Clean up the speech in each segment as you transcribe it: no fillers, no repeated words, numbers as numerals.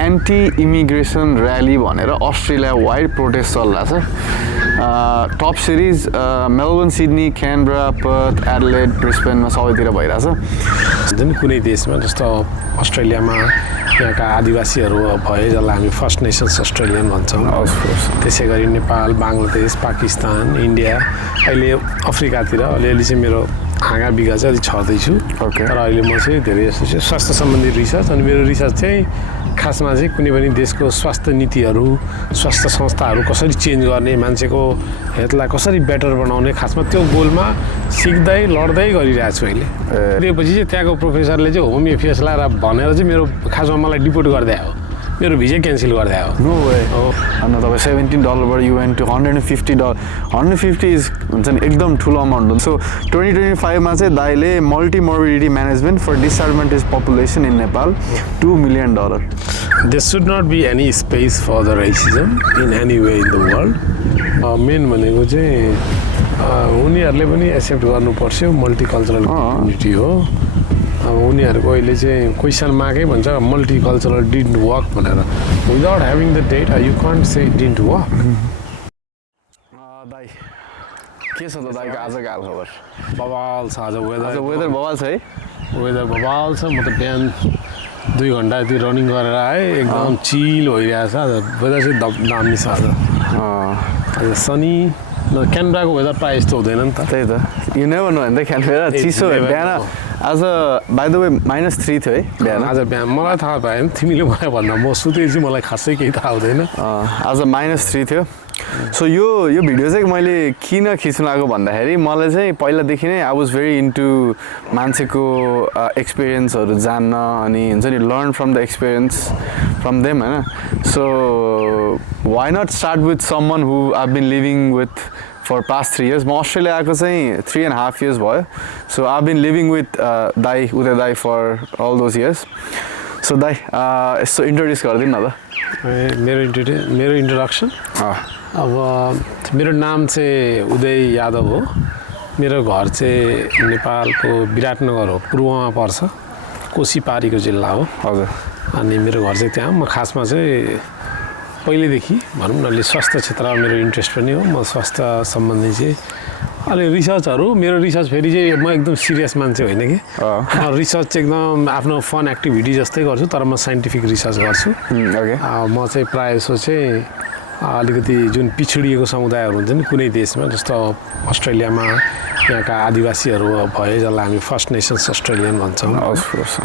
Anti immigration rally भनेर Australia wide protest चलिरहेछ टप सिरिज Melbourne Sydney Canberra Perth Adelaide ब्रिस्बेनमा सबैतिर भइरहेछ जुन कुनै देशमा जस्तो अस्ट्रेलियामा यहाँका आदिवासीहरू भए जसलाई हामी फर्स्ट नेसन्स अस्ट्रेलियन भन्छौँ त्यसै गरी नेपाल बङ्गलादेश पाकिस्तान इन्डिया अहिले अफ्रिकातिर अलिअलि चाहिँ मेरो हाँगा बिगा चाहिँ अलिक छर्दैछु तर अहिले म चाहिँ धेरै जस्तो चाहिँ स्वास्थ्य सम्बन्धी रिसर्च अनि मेरो रिसर्च चाहिँ खासमा चाहिँ कुनै पनि देशको स्वास्थ्य नीतिहरू स्वास्थ्य संस्थाहरू कसरी चेन्ज गर्ने मान्छेको हेल्थलाई कसरी बेटर बनाउने खासमा त्यो गोलमा सिक्दै लड्दै गरिरहेको छु अहिले त्यसपछि चाहिँ त्यहाँको प्रोफेसरले चाहिँ होम एफेयर्स लाएर भनेर चाहिँ मेरो खासमा मलाई डिपोर्ट गर्दै हो मेरो भिजा क्यान्सल गर्दै हो नो वे अन्त तपाईँ $17 यु वेन्ट टु $150 150 इज हुन्छ नि एकदम ठुलो अमाउन्ट हुन्छ सो 2025 चाहिँ दाइले multi morbidity management for disadvantage population in Nepal $2 million There should not be any space for the racism in any way in the world. Main भनेको चाहिँ उनीहरूले पनि एक्सेप्ट गर्नुपर्छ मल्टिकल्चरल कम्युनिटी हो अब उनीहरूको अहिले चाहिँ क्वेसनमाकै भन्छ मल्टिकल्चरल डिडन्ट वर्क भनेर without having the data you can't say didn't work दाइ के छ त दाइको आजको हालखबर बवाल छ आज वेदर बवाल छ है वेदर बवाल छ म त बिहान 2 घन्टा यति रनिङ गरेर आएँ एकदम चिल भइरहेछ आज वेदर चाहिँ दामी छ आज सनी क्यानबराको वेदर प्रायः यस्तो हुँदैन नि त त्यही त यु नेभर नो नि त क्यानबरा चिसो बिहान आज बाई द वे -3 थियो है बिहान आज बिहान मलाई थाहा भएन तिमीले मलाई भन्दा म सुतेपछि मलाई खासै केही थाहा हुँदैन आज -3 थियो सो यो भिडियो चाहिँ मैले किन खिच्नु लागेको भन्दाखेरि मलाई चाहिँ पहिलादेखि नै आई वाज भेरी इन्टु मान्छेको एक्सपिरियन्सहरू जान्न अनि हुन्छ नि learn from the experience from them होइन so why not start with someone who I been living with for past 3 years म अस्ट्रेलिया आएको चाहिँ 3.5 years भयो so I been living with दाई उदय दाई for all those years so दाई यसो introduce गरिदिनु न त मेरो इन्ट्रोडक्सन अब मेरो नाम चाहिँ उदय यादव हो मेरो घर चाहिँ नेपालको विराटनगर हो पूर्वमा पर्छ कोसीपारीको जिल्ला हो हजुर अनि मेरो घर चाहिँ त्यहाँ म खासमा चाहिँ पहिलेदेखि भनौँ न अलि स्वास्थ्य क्षेत्रमा मेरो इन्ट्रेस्ट पनि हो म स्वास्थ्य सम्बन्धी चाहिँ अलि रिसर्चहरू मेरो रिसर्च फेरि चाहिँ म एकदम सिरियस मान्छे होइन कि रिसर्च चाहिँ एकदम आफ्नो फन एक्टिभिटी जस्तै गर्छु तर म साइन्टिफिक रिसर्च गर्छु म चाहिँ प्रायः जसो चाहिँ अलिकति जुन पिछडिएको समुदायहरू हुन्छ नि कुनै देशमा जस्तो अस्ट्रेलियामा यहाँका आदिवासीहरू भए जसलाई हामी फर्स्ट नेसन्स अस्ट्रेलियन भन्छौँ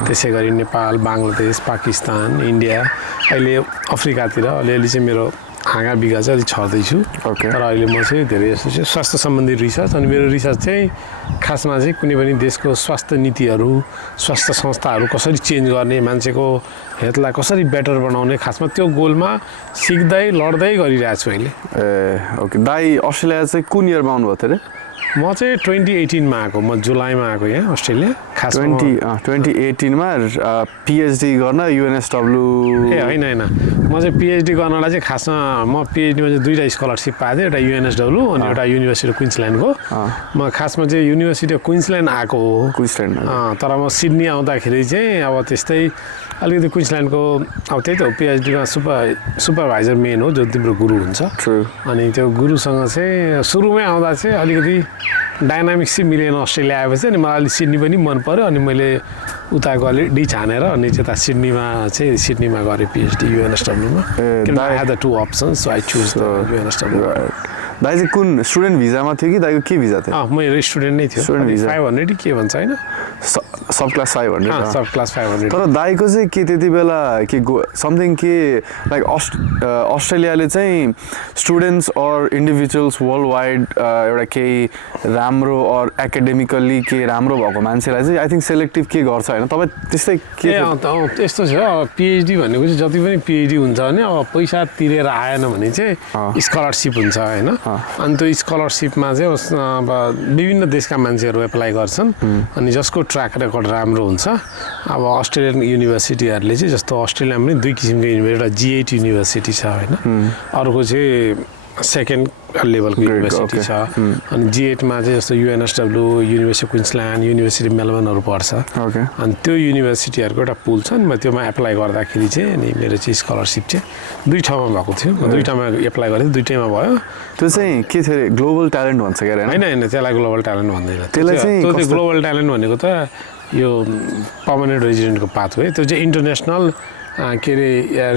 त्यसै गरी नेपाल बङ्गलादेश पाकिस्तान इन्डिया अहिले अफ्रिकातिर अलिअलि चाहिँ मेरो हाँगा बिगा चाहिँ अलिक छर्दैछु तर अहिले म चाहिँ धेरै जस्तो चाहिँ स्वास्थ्य सम्बन्धी रिसर्च अनि मेरो रिसर्च चाहिँ खासमा चाहिँ कुनै पनि देशको स्वास्थ्य नीतिहरू स्वास्थ्य संस्थाहरू कसरी चेन्ज गर्ने मान्छेको हेल्थलाई कसरी बेटर बनाउने खासमा त्यो गोलमा सिक्दै लड्दै गरिरहेको छु अहिले ओके दाइ अस्ट्रेलिया चाहिँ कुन इयरमा आउनुभएको थियो अरे म चाहिँ 2018 मा आएको म जुलाईमा आएको यहाँ अस्ट्रेलिया खास 2018 मा पिएचडी गर्न युएनएसडब्ल्यू ए होइन म चाहिँ पिएचडी गर्नलाई चाहिँ खासमा म पिएचडीमा चाहिँ 2टा स्कलरसिप पाएको थिएँ एउटा युएनएसडब्ल्यू अनि एउटा युनिभर्सिटी अफ क्विन्सल्यान्डको म खासमा चाहिँ युनिभर्सिटी अफ क्विन्सल्यान्ड आएको हो तर म सिडनी आउँदाखेरि चाहिँ अब त्यस्तै अलिकति क्विन्सल्यान्डको अब त्यही त हो पिएचडीमा सुपरभाइजर मेन हो जो तिम्रो गुरु हुन्छ अनि त्यो गुरुसँग चाहिँ सुरुमै आउँदा चाहिँ अलिकति डाइनामिक्स चाहिँ मिलेन अस्ट्रेलिया आएपछि अनि मलाई अलिक सिडनी पनि मन पऱ्यो अनि मैले उताको अलिक डी छानेर अनि त्यता सिडनीमा गरेँ पिएचडी युएनएसडब्ल्यूमा I had the 2 options so I choose the UNSW दाइ चाहिँ कुन स्टुडेन्ट भिजामा थियो कि दाइको के भिजा थियो मेरो स्टुडेन्ट नै थियो 500 के भन्छ होइन सब क्लास 500 सब क्लास 500 तर दाइको चाहिँ के त्यति बेला के समथिङ के लाइक अस्ट्रेलियाले चाहिँ students or individuals world wide एउटा केही राम्रो अर एकाडेमिकल्ली के राम्रो भएको मान्छेलाई चाहिँ आई थिङ्क सेलेक्टिभ के गर्छ होइन तपाईँ त्यस्तै के त्यस्तो छ पिएचडी भनेको चाहिँ जति पनि पिएचडी हुन्छ भने अब पैसा तिरेर आएन भने चाहिँ स्कलरसिप हुन्छ होइन अनि त्यो स्कलरसिपमा चाहिँ अब विभिन्न देशका मान्छेहरू एप्लाई गर्छन् अनि जसको ट्र्याक रेकर्ड राम्रो हुन्छ अब अस्ट्रेलियन युनिभर्सिटीहरूले चाहिँ जस्तो अस्ट्रेलियामा पनि 2 किसिमको युनिभर्सिटी एउटा G8 युनिभर्सिटी छ होइन अर्को चाहिँ सेकेन्ड लेभलको Grade, युनिभर्सिटी okay. छ अनि G8मा चाहिँ जस्तो UNSW, युनिभर्सिटी क्विन्सल्यान्ड, युनिभर्सिटी मेलबर्नहरू पर्छ ओके अनि त्यो युनिभर्सिटीहरूको एउटा पुल छ नि म त्योमा एप्लाई गर्दाखेरि चाहिँ अनि मेरो चाहिँ स्कलरसिप चाहिँ 2 ठाउँमा भएको थियो म 2 ठाउँमा एप्लाई गरेँ 2टैमा भयो त्यो चाहिँ के थियो ग्लोबल ट्यालेन्ट भन्छ के अरे होइन होइन त्यसलाई ग्लोबल ट्यालेन्ट भन्दैन त्यसलाई चाहिँ त्यो कस्तो- ग्लोबल ट्यालेन्ट भनेको त यो पर्मानेन्ट रेजिडेन्टको पाथवे त्यो चाहिँ इन्टरनेसनल के अरे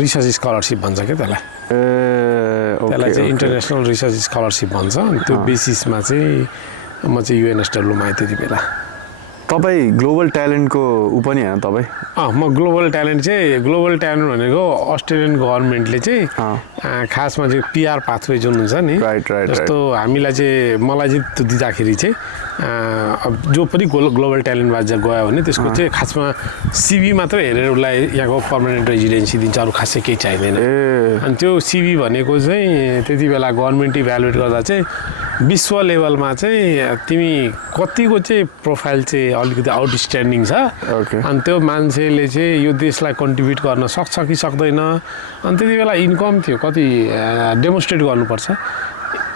रिसर्च स्कलरसिप भन्छ क्या त्यसलाई त्यसलाई चाहिँ इन्टरनेसनल रिसर्च स्कलरसिप भन्छ अनि त्यो बेसिसमा चाहिँ म चाहिँ युएनएसडब्ल्यूमा आएँ त्यति बेला तपाईँ ग्लोबल ट्यालेन्टको ऊ पनि होइन तपाईँ म ग्लोबल ट्यालेन्ट भनेको अस्ट्रेलियन गभर्मेन्टले चाहिँ खासमा चाहिँ पिआर पाथवे जुन हुन्छ नि राइट राइट जस्तो हामीलाई चाहिँ मलाई चाहिँ त्यो दिँदाखेरि चाहिँ अब जो पनि ग्लोबल ट्यालेन्टमा गयो भने त्यसको चाहिँ खासमा सिभी मात्रै हेरेर उसलाई यहाँको पर्मानेन्ट रेजिडेन्सी दिन्छ अरू खासै केही चाहिँदैन अनि त्यो सिभी भनेको चाहिँ त्यति बेला गभर्मेन्ट इभ्यालुएट गर्दा चाहिँ विश्व लेभलमा चाहिँ तिमी कतिको चाहिँ प्रोफाइल चाहिँ अलिकति आउटस्ट्यान्डिङ छ अनि त्यो मान्छेले चाहिँ यो देशलाई कन्ट्रिब्युट गर्न सक्छ कि सक्दैन अनि त्यति बेला इन्कम थियो कति डेमोन्स्ट्रेट गर्नुपर्छ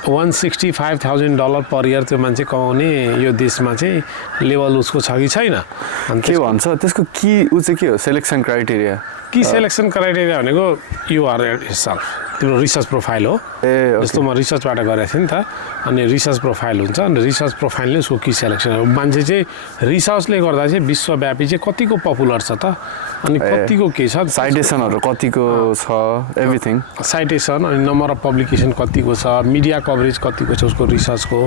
$165,000 पर इयर त्यो मान्छे कमाउने यो देशमा चाहिँ लेभल उसको छ कि छैन अनि के भन्छ त्यसको कि ऊ चाहिँ के हो सेलेक्सन क्राइटेरिया कि सेलेक्सन क्राइटेरिया भनेको युआर सेल्फ तिम्रो रिसर्च प्रोफाइल हो जस्तो म रिसर्चबाट गरेको थिएँ नि त अनि रिसर्च प्रोफाइल हुन्छ अनि रिसर्च प्रोफाइलले उसको कि सेलेक्सन हो मान्छे चाहिँ रिसर्चले गर्दा चाहिँ विश्वव्यापी चाहिँ कतिको पपुलर छ त अनि कतिको के छ साइटेसनहरू कतिको छ एभ्रिथिङ साइटेसन अनि नम्बर अफ पब्लिकेसन कतिको छ मिडिया कभरेज कतिको छ उसको रिसर्चको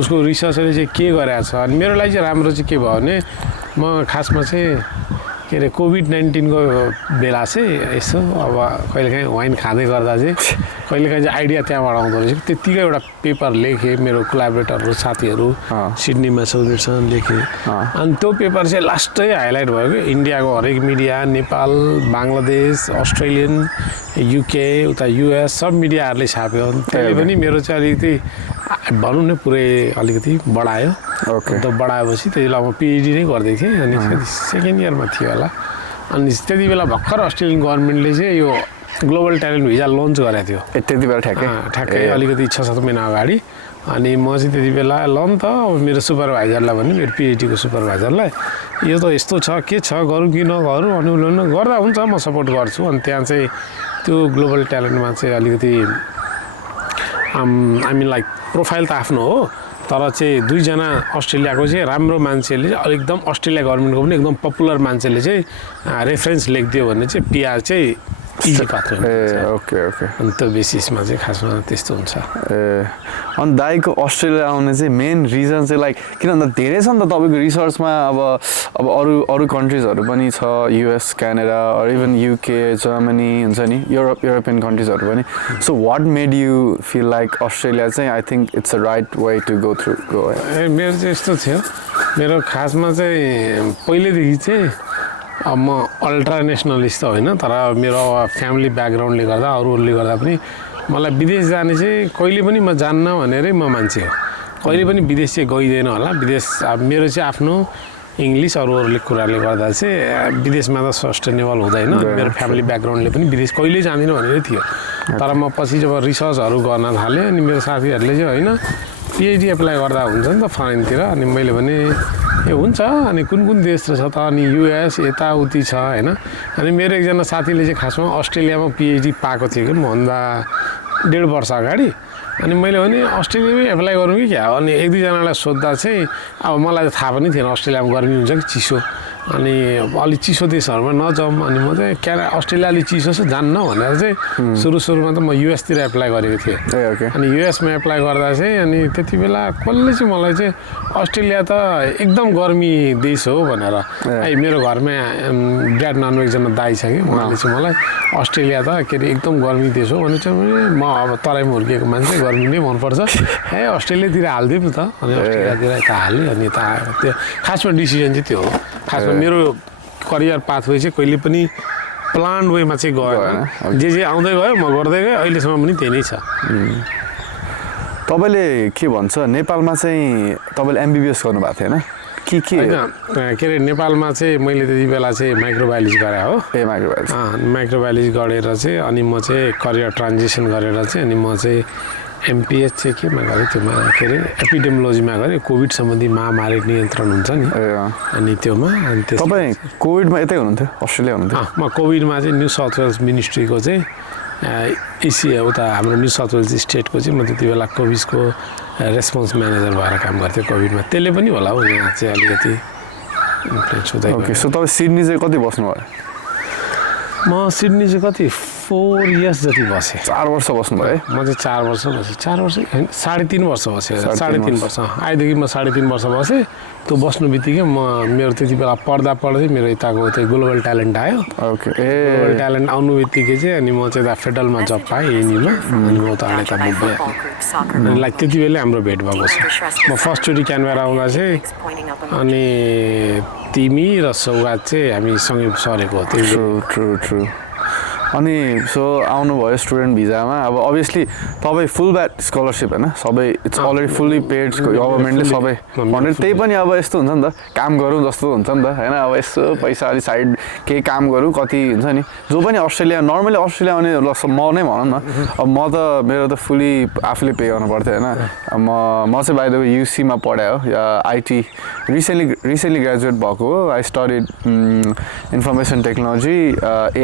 उसको रिसर्चले चाहिँ के गरेको छ अनि मेरो लागि चाहिँ राम्रो चाहिँ के भयो भने म खासमा चाहिँ के अरे कोभिड-19को बेला चाहिँ यसो अब कहिलेकाहीँ वाइन खाँदै गर्दा चाहिँ कहिलेकाहीँ चाहिँ आइडिया त्यहाँबाट आउँदो रहेछ त्यत्तिकै एउटा पेपर लेखेँ मेरो कोलाबोरेटरहरू साथीहरू सिडनीमा सौदेरसँग लेखेँ अनि त्यो पेपर चाहिँ लास्टै हाइलाइट भयो कि इन्डियाको हरेक media Nepal Bangladesh Australian UK उता युएस सब मिडियाहरूले छाप्यो त्यसले पनि मेरो चाहिँ अलिकति भनौँ न पुरै अलिकति बढायो अन्त बढाएपछि त्यति बेला म पिएचडी नै गर्दै थिएँ अनि सेकेन्ड इयरमा थियो होला अनि त्यति बेला भर्खर अस्ट्रेलियन गभर्मेन्टले चाहिँ यो ग्लोबल ट्यालेन्ट भिजा लन्च गरेको थियो त्यति बेला ठ्याक्कै अलिकति 6-7 महिना अगाडि अनि म चाहिँ त्यति बेला ल नि त अब मेरो सुपरभाइजरलाई भने मेरो पिएचडीको सुपरभाइजरलाई यो त यस्तो छ के छ गरौँ कि नगरौँ अनि उसले गर्दा हुन्छ म सपोर्ट गर्छु अनि त्यहाँ चाहिँ त्यो ग्लोबल ट्यालेन्टमा चाहिँ अलिकति आई मिन लाइक प्रोफाइल त आफ्नो हो तर चाहिँ 2 जना अस्ट्रेलियाको चाहिँ राम्रो मान्छेले एकदम अस्ट्रेलिया गभर्मेन्टको पनि एकदम पपुलर मान्छेले चाहिँ रेफरेन्स लेखिदियो भने चाहिँ पिआर चाहिँ इजी पाथवे ओके अनि त्यो बेसिसमा चाहिँ खासमा त्यस्तो हुन्छ अनि दाइको अस्ट्रेलिया आउने चाहिँ मेन रिजन चाहिँ लाइक किन भन्दा धेरै छ नि त तपाईँको रिसर्चमा अब अरू कन्ट्रिजहरू पनि छ US Canada or even UK Germany हुन्छ नि युरोपियन कन्ट्रिजहरू पनि so what made you feel like Australia चाहिँ I think it's a right way to go through मेरो चाहिँ यस्तो थियो मेरो खासमा चाहिँ पहिल्यैदेखि चाहिँ अब म अल्ट्रा नेसनलिस्ट त होइन तर मेरो फ्यामिली ब्याकग्राउन्डले गर्दा अरूहरूले गर्दा पनि मलाई विदेश जाने चाहिँ कहिले पनि म जान्न भनेरै म मान्छे हो कहिले पनि विदेश चाहिँ गइँदैन होला विदेश अब मेरो चाहिँ आफ्नो इङ्ग्लिस अरूहरूले कुराले गर्दा चाहिँ विदेशमा त सस्टेनेबल हुँदैन मेरो फ्यामिली ब्याकग्राउन्डले पनि विदेश कहिल्यै जाँदिनँ भनेरै थियो तर म पछि जब रिसर्चहरू गर्न थालेँ अनि मेरो साथीहरूले चाहिँ होइन पिएचडी एप्लाई गर्दा हुन्छ नि त फरेनतिर अनि मैले भने ए हुन्छ अनि कुन देश रहेछ त अनि युएस यताउति छ होइन अनि मेरो एकजना साथीले चाहिँ खासमा अस्ट्रेलियामा पिएचडी पाएको थियो कि मभन्दा 1.5 वर्ष अगाडि अनि मैले भने अस्ट्रेलियामै एप्लाई गरौँ कि क्या अनि 1-2 जनालाई सोद्धा चाहिँ अब मलाई त थाहा पनि थिएन अस्ट्रेलियामा गर्मी हुन्छ कि चिसो अनि अलिक चिसो देशहरूमा नजाउँ अनि म चाहिँ अस्ट्रेलिया अलिक चिसो छ जान्न भनेर चाहिँ सुरुमा त म युएसतिर एप्लाई गरेको थिएँ अनि युएसमा एप्लाई गर्दा चाहिँ अनि त्यति बेला कसले चाहिँ मलाई चाहिँ अस्ट्रेलिया त एकदम गर्मी देश हो भनेर मेरो घरमा ड्याड नानु एकजना दाइ छ कि उहाँले चाहिँ मलाई अस्ट्रेलिया त के अरे एकदम गर्मी देश हो भने चाहिँ म अब तराईमा हुर्किएको मान्छे गर्मी नै मनपर्छ अस्ट्रेलियातिर हालिदिउँ न त अनि अस्ट्रेलियातिर यता हाल्यो अनि यता त्यो खासमा डिसिजन चाहिँ त्यो हो खासमा मेरो करियर पाथवे चाहिँ कहिले पनि प्लान वेमा चाहिँ गएन जे आउँदै गयो म गर्दै गएँ अहिलेसम्म पनि त्यही नै छ तपाईँले के भन्छ नेपालमा चाहिँ तपाईँले एमबिबिएस गर्नुभएको थिएन के के अरे नेपालमा चाहिँ मैले त्यति बेला चाहिँ माइक्रोबायोलोजी गरेँ हो माइक्रोबायोलोजी गरेर चाहिँ अनि म चाहिँ करियर ट्रान्जिसन गरेर चाहिँ अनि म चाहिँ एमपिएच चाहिँ केमा गरेँ त्योमा के अरे एपिडेमियोलोजीमा गरेँ कोभिड सम्बन्धी महामारी नियन्त्रण हुन्छ नि अनि त्योमा अनि त्यो तपाईँ कोभिडमा यतै हुनुहुन्थ्यो अस्ट्रेलिया हुनुहुन्थ्यो म कोभिडमा चाहिँ न्यू साउथ वेल्स मिनिस्ट्रीको चाहिँ एसिया उता हाम्रो न्यू साउथ वेल्स स्टेटको चाहिँ म त्यति बेला कोभिडको रेस्पोन्स म्यानेजर भएर काम गर्थेँ कोभिडमा त्यसले पनि होला हौ यहाँ चाहिँ अलिकति इन्फ्लुएन्स हुँदै ओके सो तपाईँ सिडनी चाहिँ कति बस्नुभयो म सिडनी चाहिँ कति 4 इयर्स जति बसेँ 4 वर्ष बस्नुभयो है म चाहिँ 4 वर्ष बसेँ 4 वर्ष 3.5 वर्ष बसेँ 3.5 वर्ष आएदेखि म 3.5 वर्ष बसेँ त्यो बस्नु बित्तिकै मेरो त्यति बेला पढ्दै मेरो यताको त्यो ग्लोबल ट्यालेन्ट आयो ओके ग्लोबल ट्यालेन्ट आउनु बित्तिकै चाहिँ अनि म चाहिँ यता फेडरलमा जब पाएँ एनिमा अनि म उता यता मुभ भएँ अनि लाइक त्यति बेलै हाम्रो भेट भएको छ म फर्स्टचोटि क्यानबेरा आउँदा चाहिँ अनि तिमी र सौगात चाहिँ हामी सँगै सरेको ट्रु अनि सो आउनुभयो स्टुडेन्ट भिजामा अब अभियसली तपाईँ फुल ब्याक स्कलरसिप होइन सबै इट्स अलरेडी फुल्ली पेड गभर्मेन्टले सबै भनेर त्यही पनि अब यस्तो हुन्छ नि त काम गरौँ जस्तो हुन्छ नि त होइन अब यसो पैसा अलिक साइड केही काम गरौँ कति हुन्छ नि जो पनि अस्ट्रेलिया नर्मली अस्ट्रेलिया आउने म नै भनौँ न अब म त मेरो त फुल्ली आफूले पे गर्नु पर्थ्यो होइन म चाहिँ बाहिर युसीमा पढायो या आइटी रिसेन्टली ग्रेजुएट भएको हो I studied information technology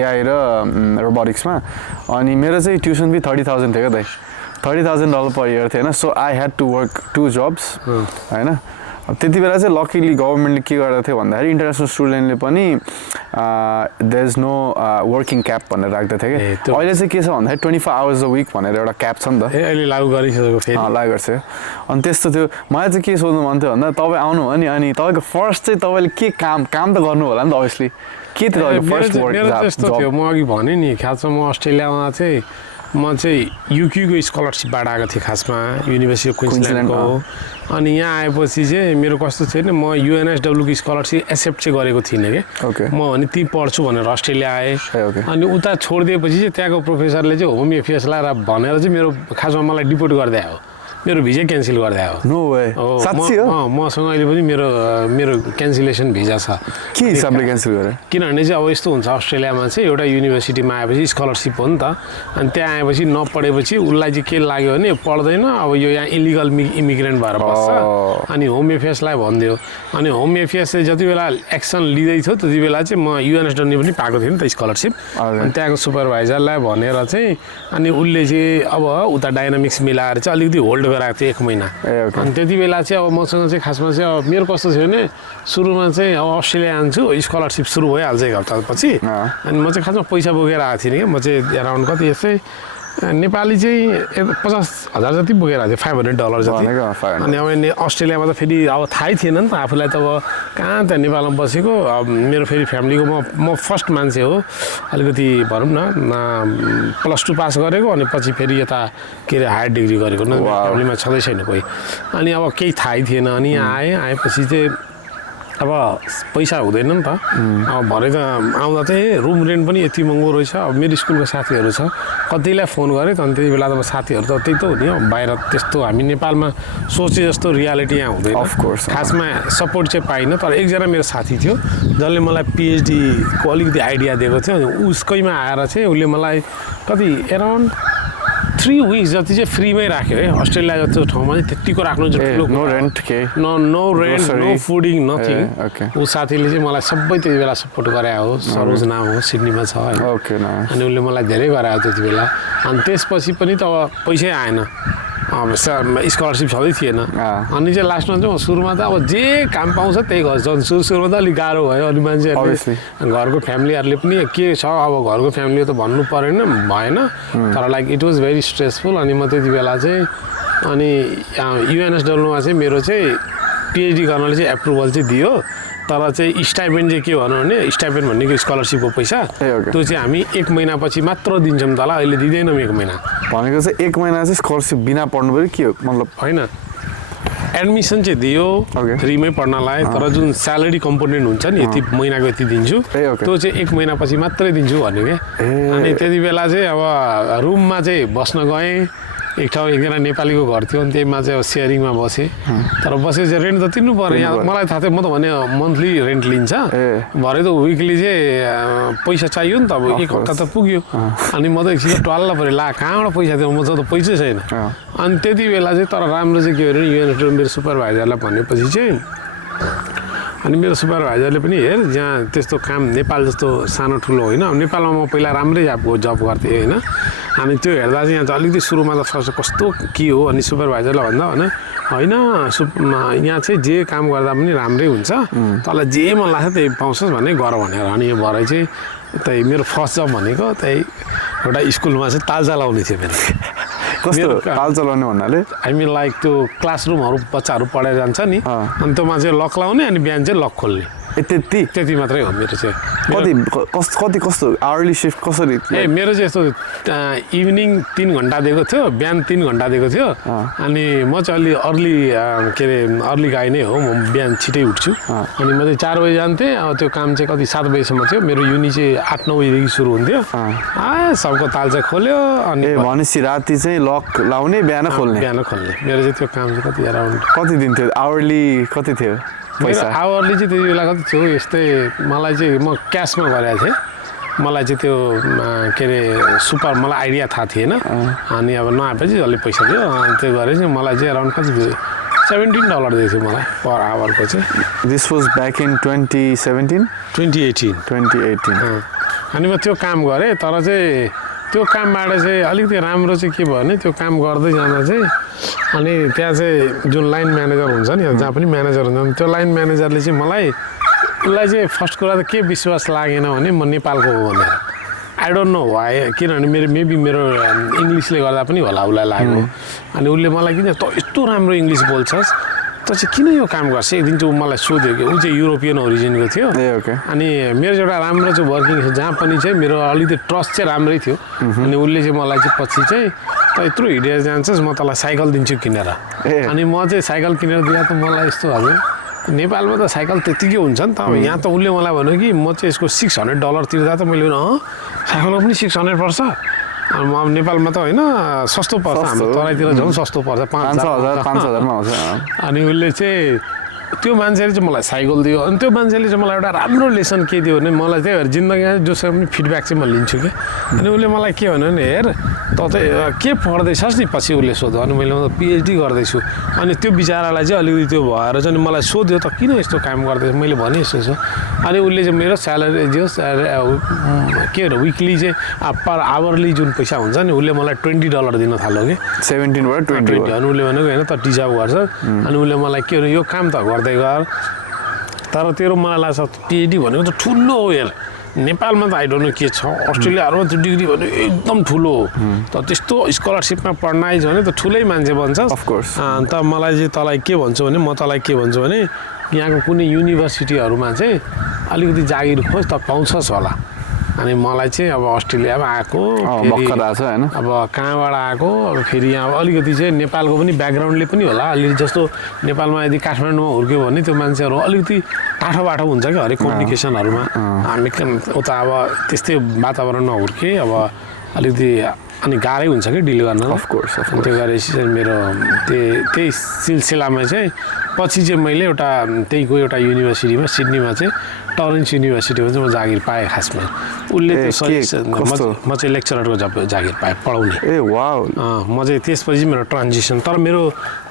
AI र रोबोटिक्समा अनि मेरो चाहिँ ट्युसन फी $30,000 थियो क्या दाइ $30,000 पर इयर थियो होइन so I had to work 2 jobs होइन त्यति बेला चाहिँ लकिली गभर्मेन्टले के गर्दा थियो भन्दाखेरि इन्टरनेसनल स्टुडेन्टले पनि there is no working cap भनेर राख्दै थियो कि अहिले चाहिँ के छ भन्दाखेरि 24 आवर्स अ विक भनेर एउटा क्याप छ नि त अहिले लागु गरिसकेको फेरि लागु गर्छ अनि त्यस्तो थियो मलाई चाहिँ के सोध्नु मन थियो भन्दा तपाईँ आउनु हो नि अनि तपाईँको फर्स्ट चाहिँ तपाईँले के काम त गर्नु होला नि त अभियसली के थियो फर्स्ट वर्क जस्तो थियो म अघि भने नि खासमा म अस्ट्रेलियामा चाहिँ म चाहिँ युक्यूको स्कलरसिपबाट आएको थिएँ खासमा युनिभर्सिटी अफ क्विन्सल्यान्डको अनि यहाँ आएपछि चाहिँ मेरो कस्तो थियो नि म युएनएसडब्ल्यूको स्कलरसिप एक्सेप्ट चाहिँ गरेको थिइनँ कि म भने ती पढ्छु भनेर अस्ट्रेलिया आएँ अनि उता छोडिदिएपछि चाहिँ त्यहाँको प्रोफेसरले चाहिँ होम एफेयर्सलाई भनेर चाहिँ मेरो खासमा मलाई डिपोर्ट गर्दै हो मेरो भिजा क्यान्सल गर्दै हो नो वे साच्चै हो मसँग अहिले पनि मेरो क्यान्सलेसन भिजा छ के हिसाबले क्यान्सल गरे किनभने चाहिँ अब यस्तो हुन्छ अस्ट्रेलियामा चाहिँ एउटा युनिभर्सिटीमा आएपछि स्कलरसिप हो नि त अनि त्यहाँ आएपछि नपढेपछि उसलाई चाहिँ के लाग्यो भने पढ्दैन अब यो यहाँ इलिगल इमिग्रेन्ट भएर बस्छ अनि होम एफेयर्सलाई भनिदियो अनि होम एफेयर्सले जति बेला एक्सन लिँदै थियो त्यति बेला चाहिँ म युएनएसडब्ल्यू पनि पाएको थिएँ नि त स्कलरसिप अनि त्यहाँको सुपरभाइजरलाई भनेर चाहिँ अनि उसले चाहिँ अब उता डाइनामिक्स मिलाएर चाहिँ अलिकति होल्ड गराएको थियो 1 महिना अनि त्यति बेला चाहिँ अब मसँग चाहिँ खासमा चाहिँ अब मेरो कस्तो थियो भने सुरुमा चाहिँ अब अस्ट्रेलिया आन्छु स्कलरसिप सुरु भइहाल्छ 1 हप्तापछि अनि म चाहिँ खासमा पैसा बोकेर आएको थिएँ कि म चाहिँ एराउन्ड कति यस्तै नेपाली चाहिँ 50,000 जति बोकेर आएको थियो $500 जति अनि अब अस्ट्रेलियामा त फेरि अब थाहै थिएन नि त आफूलाई त अब कहाँ त नेपालमा बसेको अब मेरो फेरि फ्यामिलीको म फर्स्ट मान्छे हो अलिकति भनौँ न +2 पास गरेको अनि पछि फेरि यता के अरे हायर डिग्री गरेको फ्यामिलीमा छँदै छैन कोही अनि अब केही थाहै थिएन अनि आएपछि चाहिँ अब पैसा हुँदैन नि त अब भरे त आउँदा चाहिँ रुम रेन्ट पनि यति महँगो रहेछ अब मेरो स्कुलको साथीहरू छ कतिलाई फोन गरेँ अनि त्यति बेला त साथीहरू त त्यही त हो नि अब बाहिर त्यस्तो हामी नेपालमा सोचे जस्तो रियालिटी यहाँ हुँदैन अफकोर्स खासमा सपोर्ट चाहिँ पाइनँ तर एकजना मेरो साथी थियो जसले मलाई पिएचडीको अलिकति आइडिया दिएको थियो अनि उसकैमा आएर चाहिँ उसले मलाई कति एराउन्ड 3 विक्स जति चाहिँ फ्रीमै राख्यो है अस्ट्रेलिया जस्तो ठाउँमा चाहिँ त्यतिको राख्नु चाहिँ no rent no rent no fooding nothing ऊ साथीले चाहिँ मलाई सबै त्यति बेला सपोर्ट गरायो हो सरोज नाम हो सिडनीमा छ अनि उसले मलाई धेरै गरायो त्यति बेला अनि त्यसपछि पनि त अब पैसै आएन स्कलरसिप छँदै थिएन अनि चाहिँ लास्टमा चाहिँ सुरुमा त अब जे काम पाउँछ त्यही गर्छ सुरुमा त अलिक गाह्रो भयो अनि मान्छेहरूले घरको फ्यामिलीहरूले पनि के छ अब घरको फ्यामिली त भन्नु परेन भएन तर like it was very stressful अनि म त्यति बेला चाहिँ अनि युएनएसडब्ल्यूमा चाहिँ मेरो चाहिँ पिएचडी गर्नले चाहिँ एप्रुभल चाहिँ दियो तर चाहिँ स्टाइपेन्ड चाहिँ के भनौँ भने स्टाइपेन्ड भनेको स्कलरसिपको पैसा त्यो चाहिँ हामी 1 महिनापछि मात्र दिन्छौँ तल अहिले दिँदैनौँ 1 महिना भनेको चाहिँ 1 महिना चाहिँ स्कलरसिप बिना पढ्नु पऱ्यो के हो मतलब होइन एडमिसन चाहिँ दियो फ्रीमै पढ्नलाई तर जुन स्यालेरी कम्पोनेन्ट हुन्छ नि यति महिनाको यति दिन्छु त्यो चाहिँ 1 महिनापछि मात्रै दिन्छु भन्यो क्या अनि त्यति बेला चाहिँ अब रुममा चाहिँ बस्न गएँ एक ठाउँ एकजना नेपालीको घर थियो अनि त्यहीमा चाहिँ अब सेयरिङमा बसेँ तर बसेपछि रेन्ट त तिर्नु पर्यो यहाँ मलाई थाहा थियो म त भने मन्थली रेन्ट लिन्छ भरे त विकली चाहिँ पैसा चाहियो नि त अब एक हप्ता त पुग्यो अनि म त एकछिन टल्ल पऱ्यो ला कहाँबाट पैसा थियो मसँग त पैसै छैन अनि त्यति बेला चाहिँ तर राम्रो चाहिँ के हो भने मेरो सुपरभाइजरलाई भनेपछि चाहिँ अनि मेरो सुपरभाइजरले पनि हेर जहाँ त्यस्तो काम नेपाल जस्तो सानो ठुलो होइन नेपालमा म पहिला राम्रै जब गर्थेँ होइन अनि त्यो हेर्दा चाहिँ यहाँ चाहिँ अलिकति सुरुमा त फर्स्ट कस्तो के हो अनि सुपरभाइजरलाई भन्दा होइन यहाँ चाहिँ जे काम गर्दा पनि राम्रै हुन्छ तँलाई जे मन लाग्छ त्यही पाउँछस् भने गर भनेर अनि यो भरे चाहिँ त्यही मेरो फर्स्ट जब भनेको त्यही एउटा स्कुलमा चाहिँ ताल चलाउने थियो मेरो कस्तो ताल चलाउने भन्नाले आई मिन लाइक त्यो क्लासरुमहरू बच्चाहरू पढाएर जान्छ नि अनि त्योमा चाहिँ लक लाउने अनि बिहान चाहिँ लक खोल्ने त्यति मात्रै हो मेरो चाहिँ कस्तो आवरली सिफ्ट कसरी ए मेरो चाहिँ यस्तो इभिनिङ 3 घन्टा दिएको थियो बिहान 3 घन्टा दिएको थियो अनि म चाहिँ अलि अर्ली के अरे अर्ली गाई नै हो म बिहान छिटै उठ्छु अनि म चाहिँ 4 बजी जान्थेँ अब त्यो काम चाहिँ कति 7 बजीसम्म थियो मेरो युनि चाहिँ 8-9 बजीदेखि सुरु हुन्थ्यो सबको ताल चाहिँ खोल्यो अनि भनेपछि राति चाहिँ लक लाउने बिहान खोल्ने मेरो चाहिँ त्यो काम चाहिँ कति अराउन्ड कति दिन थियो आवरली कति थियो पैसा आवरली चाहिँ त्यति बेला कति थियो यस्तै मलाई चाहिँ म क्यासमा गरेको थिएँ मलाई चाहिँ त्यो के अरे सुपर मलाई आइडिया थाहा थिएन अनि अब नआएपछि अलि पैसा थियो त्यो गरेर चाहिँ मलाई चाहिँ अराउन्ड कति थियो $17 दिएको थियो मलाई पर आवरको चाहिँ दिस वाज ब्याक इन 2018 अनि म त्यो काम गरेँ तर चाहिँ त्यो कामबाट चाहिँ अलिकति राम्रो चाहिँ के भयो भने त्यो काम गर्दै जाँदा चाहिँ अनि त्यहाँ चाहिँ जुन लाइन म्यानेजर हुन्छ नि जहाँ पनि म्यानेजर हुन्छ त्यो लाइन म्यानेजरले चाहिँ उसलाई चाहिँ फर्स्ट कुरा त के विश्वास लागेन भने म नेपालको हो भनेर आई डोन्ट नो वाइ किनभने मेरो इङ्ग्लिसले गर्दा पनि होला उसलाई लाग्यो अनि उसले मलाई किन त यस्तो राम्रो इङ्ग्लिस बोल्छस् त चाहिँ किन यो काम गर्छ एक दिन चाहिँ ऊ मलाई सोध्यो कि ऊ चाहिँ युरोपियन ओरिजिनको थियो अनि मेरो एउटा राम्रो चाहिँ वर्किङ जहाँ पनि चाहिँ मेरो अलिकति ट्रस्ट चाहिँ राम्रै थियो अनि उसले चाहिँ मलाई चाहिँ पछि चाहिँ त यत्रो हिँडेर जान्छस् म तँलाई साइकल दिन्छु किनेर अनि म चाहिँ साइकल किनेर दिँदा त मलाई यस्तो हजुर नेपालमा त साइकल त्यतिकै हुन्छ नि त अब यहाँ त उसले मलाई भन्यो कि म चाहिँ यसको $600 तिर्दा त मैले साइकलको पनि 600 पर्छ म अब नेपालमा त होइन सस्तो पर्छ हाम्रो तराईतिर झन् सस्तो पर्छ 5,000 मा आउँछ अनि उसले चाहिँ त्यो मान्छेले चाहिँ मलाई साइकल दियो अनि त्यो मान्छेले चाहिँ मलाई एउटा राम्रो लेसन के दियो भने मलाई त्यही भएर जिन्दगीमा जोसँग पनि फिडब्याक चाहिँ म लिन्छु कि अनि उसले मलाई के भन्यो भने हेर त के पढ्दैछस् नि पछि उसले सोध्यो अनि मैले PhD गर्दैछु अनि त्यो बिचरालाई चाहिँ अलिकति त्यो भएर चाहिँ मलाई सोध्यो त किन यस्तो काम गर्दैछ मैले भने यस्तो अनि उसले चाहिँ मेरो स्यालेरी जो के अरे विकली चाहिँ पर आवरली जुन पैसा हुन्छ नि उसले मलाई $20 दिन थाल्यो कि 17 बाट 20 अनि उसले भनेको होइन त डिजर्भ गर्छ अनि उसले मलाई के अरे यो काम त गर्दै गर तर तेरो मलाई लाग्छ PhD भनेको त ठुलो हो यार नेपालमा त आई डोन्ट नो के छ अस्ट्रेलियाहरूमा त्यो डिग्री भनेको एकदम ठुलो हो त त्यस्तो स्कलरसिपमा पढ्न आइज भने त ठुलै मान्छे बन्छ अन्त मलाई चाहिँ तँलाई के भन्छु भने म तँलाई के भन्छु भने यहाँको कुनै युनिभर्सिटीहरूमा चाहिँ अलिकति जागिर खोज त पाउँछस् होला अनि मलाई चाहिँ अब अस्ट्रेलियामा आएको अब कहाँबाट आएको अब फेरि यहाँ अलिकति चाहिँ नेपालको पनि ब्याकग्राउन्डले पनि होला अलिकति जस्तो नेपालमा यदि काठमाडौँमा हुर्क्यो भने त्यो मान्छेहरू अलिकति टाठो बाटो हुन्छ कि हरेक कम्युनिकेसनहरूमा हामी उता अब त्यस्तै वातावरणमा हुर्केँ अब अलिकति अनि गाह्रै हुन्छ कि डिल गर्न अफकोर्स त्यो गरेपछि चाहिँ मेरो त्यही सिलसिलामा चाहिँ पछि चाहिँ मैले त्यहीको एउटा युनिभर्सिटीमा सिडनीमा चाहिँ टरेन्स युनिभर्सिटीमा चाहिँ म जागिर पाएँ खासमा उसले त्यो म चाहिँ लेक्चररको जागिर पाएँ पढाउने म चाहिँ त्यसपछि मेरो ट्रान्जिसन तर मेरो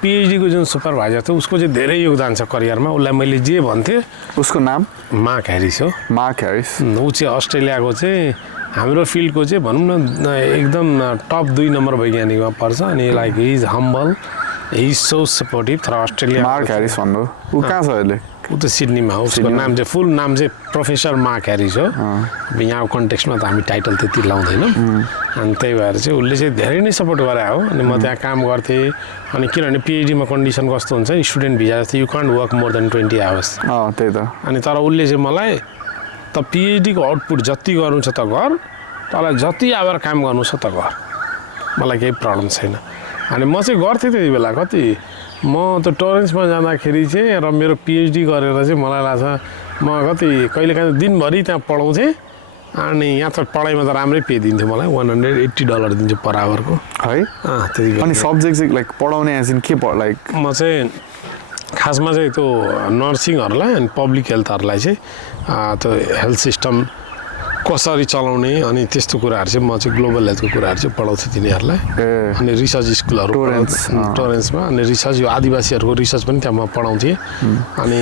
PhDको जुन सुपरभाइजर थियो उसको चाहिँ धेरै योगदान छ करियरमा उसलाई मैले जे भन्थेँ उसको नाम मार्क ह्यारिस हो ऊ चाहिँ अस्ट्रेलियाको चाहिँ हाम्रो फिल्डको चाहिँ भनौँ न एकदम टप 2 नम्बर वैज्ञानिकमा पर्छ अनि like he is humble he is so supportive तर अस्ट्रेलिया मार्क ह्यारिस भन्नु ऊ कहाँ छ अहिले ऊ त सिडनीमा हो उसको नाम चाहिँ फुल नाम चाहिँ प्रोफेसर मार्क ह्यारिस हो अब यहाँको कन्टेक्स्टमा त हामी टाइटल त्यति लाउँदैनौँ अनि त्यही भएर चाहिँ उसले चाहिँ धेरै नै सपोर्ट गरे हो अनि म त्यहाँ काम गर्थेँ अनि किनभने PhDमा कन्डिसन कस्तो हुन्छ स्टुडेन्ट भिजा जस्तो you can't work more than 20 hours त्यही त अनि तर उसले चाहिँ मलाई त PhDको आउटपुट जति गर्नु छ त गर तँलाई जति आवर काम गर्नु छ त गर मलाई केही प्रब्लम छैन अनि म चाहिँ गर्थेँ त्यति बेला कति म त टरेन्समा जाँदाखेरि चाहिँ र मेरो PhD गरेर चाहिँ मलाई लाग्छ म कति कहिलेकाहीँ दिनभरि त्यहाँ पढाउँथेँ अनि यहाँ त पढाइमा त राम्रै पे दिन्थ्यो मलाई $180 दिन्थ्यो पर आवरको है त्यति बेला अनि सब्जेक्ट चाहिँ लाइक पढाउने एज इन के लाइक म चाहिँ खासमा चाहिँ त्यो नर्सिङहरूलाई अनि पब्लिक हेल्थहरूलाई चाहिँ त्यो हेल्थ सिस्टम कसरी चलाउने अनि त्यस्तो कुराहरू चाहिँ म चाहिँ ग्लोबल हेल्थको कुराहरू चाहिँ पढाउँछु तिनीहरूलाई अनि रिसर्च स्कुलहरू टोरेन्समा अनि रिसर्च यो आदिवासीहरूको रिसर्च पनि त्यहाँ म पढाउँथेँ अनि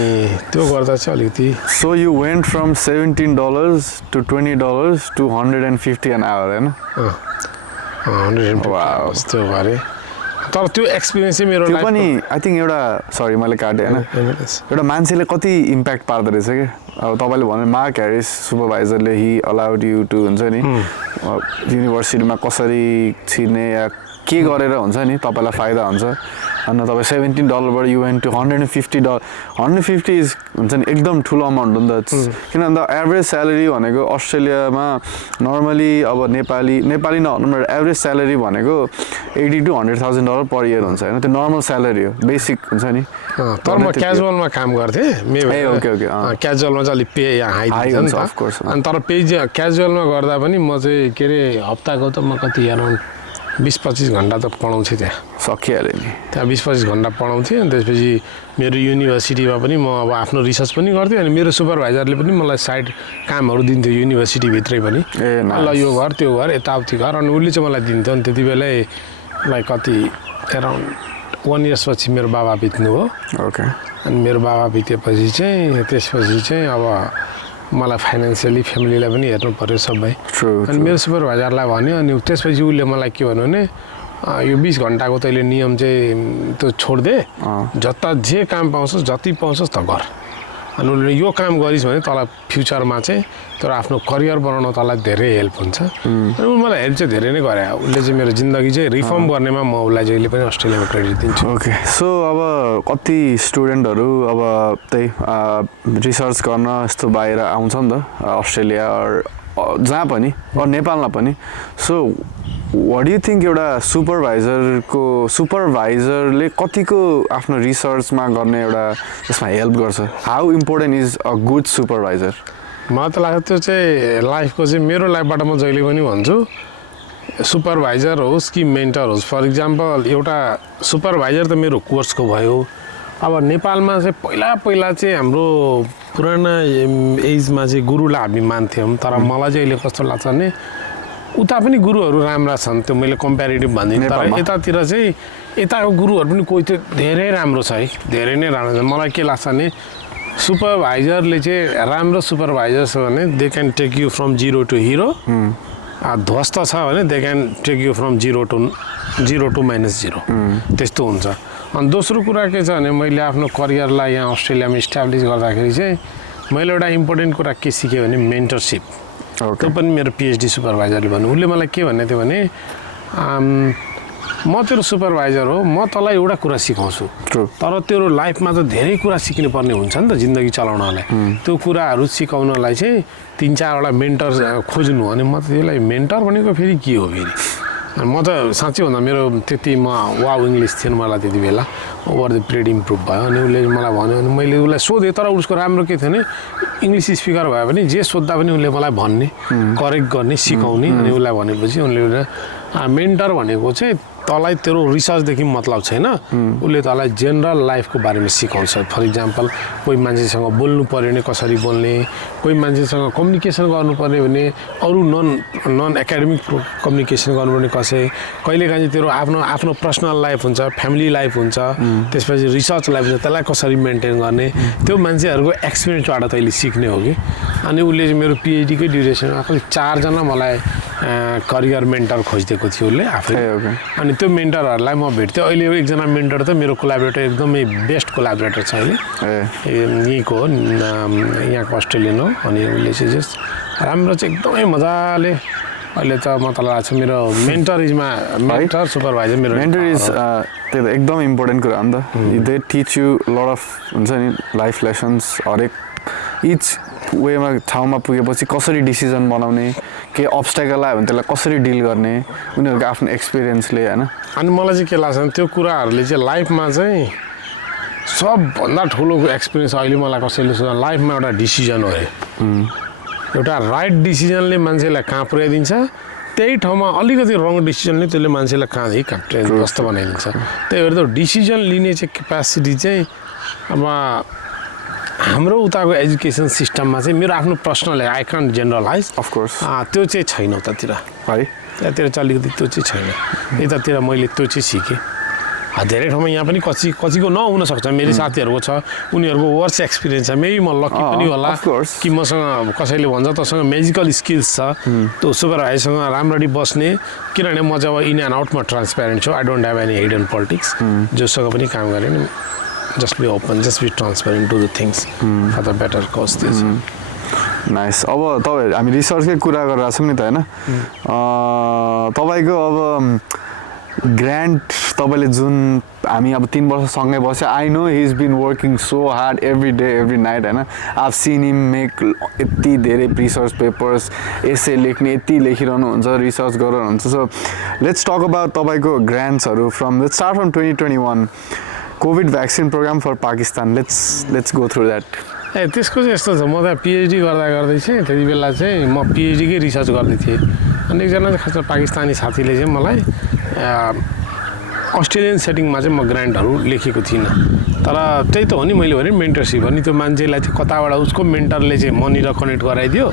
त्यो गर्दा चाहिँ अलिकति so you went from $17 to $20 to $150 an hour होइन 150 त्यो भरे तर त्यो एक्सपिरियन्स चाहिँ मेरो त्यो पनि आई थिङ्क एउटा सरी मैले काटेँ होइन एउटा मान्छेले कति इम्प्याक्ट पार्दो रहेछ कि अब तपाईँले भन्नु मार्क ह्यारिस सुपरभाइजरले हि अलाउड यु टु हुन्छ नि युनिभर्सिटीमा कसरी छिर्ने या के गरेर हुन्छ नि तपाईँलाई फाइदा हुन्छ अनि तपाईँ $17 यु वेन्ट टु $150 150 इज हुन्छ नि एकदम ठुलो अमाउन्ट हो नि त किन भन्दा एभरेज स्यालेरी भनेको अस्ट्रेलियामा नर्मली अब नेपाली नभन्नु एभरेज स्यालेरी भनेको $80,000 to $100,000 पर इयर हुन्छ होइन त्यो नर्मल स्यालेरी हो बेसिक हुन्छ नि तर म क्याजुअलमा काम गर्थेँ ओके क्याजुअलमा चाहिँ अलिक पे हाई हुन्छ अफकोर्स अनि तर पे क्याजुअलमा गर्दा पनि म चाहिँ के अरे हप्ताको त म कति अराउन्ड 20-25 घन्टा त पढाउँथेँ त्यहाँ सकिहाल्यो नि त्यहाँ 20-25 घन्टा पढाउँथेँ अनि त्यसपछि मेरो युनिभर्सिटीमा पनि म अब आफ्नो रिसर्च पनि गर्थेँ अनि मेरो सुपरभाइजरले पनि मलाई साइड कामहरू दिन्थ्यो युनिभर्सिटीभित्रै पनि ल यो घर त्यो घर यताउति घर अनि उसले चाहिँ मलाई दिन्थ्यो अनि त्यति बेलै लाइक कति एराउन्ड 1 इयर्स पछि मेरो बाबा बित्नुभयो ओके अनि मेरो बाबा बितेपछि चाहिँ त्यसपछि चाहिँ अब मलाई फाइनेन्सियली फ्यामिलीलाई पनि हेर्नु पऱ्यो सबै अनि मेरो सुपरभाइजरलाई भन्यो अनि त्यसपछि उसले मलाई के भन्यो भने यो 20 घन्टाको तैँले नियम चाहिँ त्यो छोडिदे जता जे काम पाउँछस् जति पाउँछस् त गर अनि उसले यो काम गरिस् भने तँलाई फ्युचरमा चाहिँ तर आफ्नो करियर बनाउन तँलाई धेरै हेल्प हुन्छ अनि मलाई हेल्प चाहिँ धेरै नै गरे उसले चाहिँ मेरो जिन्दगी चाहिँ रिफर्म गर्नेमा म उसलाई जहिले पनि अस्ट्रेलियामा क्रेडिट दिन्छु ओके सो अब कति स्टुडेन्टहरू अब त्यही रिसर्च गर्न यस्तो बाहिर आउँछ नि त अस्ट्रेलिया जहाँ पनि नेपालमा पनि सो वाट यु थिङ्क एउटा सुपरभाइजरले कतिको आफ्नो रिसर्चमा गर्ने एउटा त्यसमा हेल्प गर्छ how important is a good supervisor मलाई त लाग्छ त्यो चाहिँ लाइफको चाहिँ मेरो लाइफबाट म जहिले पनि भन्छु सुपरभाइजर होस् कि मेन्टर होस् फर इक्जाम्पल एउटा सुपरभाइजर त मेरो कोर्सको भयो अब नेपालमा चाहिँ पहिला चाहिँ हाम्रो पुराना एजमा चाहिँ गुरुलाई हामी मान्थ्यौँ तर मलाई चाहिँ अहिले कस्तो लाग्छ भने उता पनि गुरुहरू राम्रा छन् त्यो मैले कम्पेरिटिभ भनिदिएँ तर यतातिर चाहिँ यताको गुरुहरू पनि कोही त्यो धेरै राम्रो छ है धेरै नै राम्रो छ मलाई के लाग्छ भने सुपरभाइजरले चाहिँ राम्रो सुपरभाइजर छ भने they can take you from 0 to hero ध्वस्त छ भने they can take you from 0 to -0 त्यस्तो हुन्छ अनि दोस्रो कुरा के छ भने मैले आफ्नो करियरलाई यहाँ अस्ट्रेलियामा इस्टाब्लिस गर्दाखेरि चाहिँ मैले एउटा इम्पोर्टेन्ट कुरा के सिकेँ भने मेन्टरसिप त्यो पनि मेरो पिएचडी सुपरभाइजरले भन्नु उसले मलाई के भन्ने थियो भने म तेरो सुपरभाइजर हो म तँलाई एउटा कुरा सिकाउँछु तर तेरो लाइफमा त धेरै कुरा सिक्नु पर्ने हुन्छ नि त जिन्दगी चलाउनलाई त्यो कुराहरू सिकाउनलाई चाहिँ 3-4वटा मेन्टर खोज्नु अनि म त त्यसलाई मेन्टर भनेको फेरि के हो फेरि म त साँच्चै भन्दा मेरो त्यति वाउ इङ्ग्लिस थिएन मलाई त्यति बेला ओभर द पिरियड इम्प्रुभ भयो अनि उसले मलाई भन्यो अनि मैले उसलाई सोधेँ तर उसको राम्रो के थियो भने इङ्ग्लिस स्पिकर भयो भने जे सोद्धा पनि उसले मलाई भन्ने करेक्ट गर्ने सिकाउने अनि उसलाई भनेपछि उनले मेन्टर भनेको चाहिँ तँलाई तेरो रिसर्चदेखि मतलब छैन उसले तँलाई जेनरल लाइफको बारेमा सिकाउँछ फर इक्जाम्पल कोही मान्छेसँग बोल्नु पऱ्यो भने कसरी बोल्ने कोही मान्छेसँग कम्युनिकेसन गर्नुपर्ने भने अरू नन एकाडेमिक कम्युनिकेसन गर्नुपर्ने कसै कहिलेकाहीँ तेरो आफ्नो पर्सनल लाइफ हुन्छ फ्यामिली लाइफ हुन्छ त्यसपछि रिसर्च लाइफ हुन्छ त्यसलाई कसरी मेन्टेन गर्ने त्यो मान्छेहरूको एक्सपिरियन्सबाट तैँले सिक्ने हो कि अनि उसले चाहिँ मेरो पिएचडीकै ड्युरेसनमा कति 4 जना मलाई करियर मेन्टर खोजिदिएको थियो उसले आफै अनि त्यो मेन्टरहरूलाई म भेट्थेँ अहिले एकजना मेन्टर त मेरो कोलाबोरेटर एकदमै बेस्ट कोलाबोरेटर छ अहिले यहीँको हो यहाँको अस्ट्रेलियन हो अनि उसले चाहिँ जस्ट राम्रो चाहिँ एकदमै मजाले अहिले त म तँलाई लाग्छ मेरो मेन्टर सुपरभाइजर मेरो मेन्टर इज त्यो एकदम इम्पोर्टेन्ट कुरा हो नि त they teach you lot of हुन्छ नि लाइफ लेसन्स हरेक इच वेमा ठाउँमा पुगेपछि कसरी डिसिजन बनाउने के अब्स्ट्याकल आयो भने त्यसलाई कसरी डिल गर्ने उनीहरूको आफ्नो एक्सपिरियन्सले होइन अनि मलाई चाहिँ के लाग्छ भने त्यो कुराहरूले चाहिँ लाइफमा चाहिँ सबभन्दा ठुलो एक्सपिरियन्स अहिले मलाई कसैले सोध्दा लाइफमा एउटा डिसिजन हो अरे एउटा राइट डिसिजनले मान्छेलाई कहाँ पुर्याइदिन्छ, त्यही ठाउँमा अलिकति रङ डिसिजनले त्यसले मान्छेलाई कहाँदेखि कहाँ पुर्याइदिन्छ बनाइदिन्छ। त्यही भएर त डिसिजन लिने चाहिँ क्यापासिटी चाहिँ अब हाम्रो उताको एजुकेसन सिस्टममा चाहिँ मेरो आफ्नो personal I can't generalise of course त्यो चाहिँ छैन उतातिर है, त्यतातिर चाहिँ अलिकति त्यो चाहिँ छैन। यतातिर मैले त्यो चाहिँ सिकेँ। धेरै ठाउँमा यहाँ पनि कतिको नहुन सक्छ, मेरो साथीहरूको छ, उनीहरूको वर्स एक्सपिरियन्स छ, मेबी म लक्की पनि होला कि मसँग कसैले भन्छ तसँग म्याजिकल स्किल्स छ, त्यो सुपरभाइजरसँग राम्ररी बस्ने, किनभने म जब इन एन्ड आउटमा ट्रान्सप्यारेन्ट छु, I don't have any hidden politics, जोसँग पनि काम गरेँ नि just be open, just be transparent to the things for the better cause. त्यो नाइस। अब तपाईँ हामी रिसर्चकै कुरा गरिरहेको छौँ नि त होइन, तपाईँको अब ग्रान्ट तपाईँले जुन हामी अब 3 वर्ष सँगै बस्यो, I know he is been working so hard every day every night होइन, आई सीन हिम मेक यति धेरै रिसर्च पेपर्स एसे लेख्ने, यति लेखिरहनुहुन्छ, रिसर्च गरिरहनुहुन्छ। सो लेट्स टक अबाउट तपाईँको ग्रान्ट्सहरू from let's start from 2021 COVID vaccine programme for Pakistan, let's go through that. त्यसको चाहिँ यस्तो छ, म त पिएचडी गर्दै चाहिँ त्यति बेला चाहिँ म पिएचडीकै रिसर्च गर्दै थिएँ, अनि एकजना खास पाकिस्तानी साथीले चाहिँ मलाई अस्ट्रेलियन सेटिङमा चाहिँ म ग्रान्टहरू लेखेको थिइनँ, तर त्यही त हो नि मैले भने मेन्टरसिप हो नि, त्यो मान्छेलाई चाहिँ कताबाट उसको मेन्टरले चाहिँ मनिर कनेक्ट गराइदियो,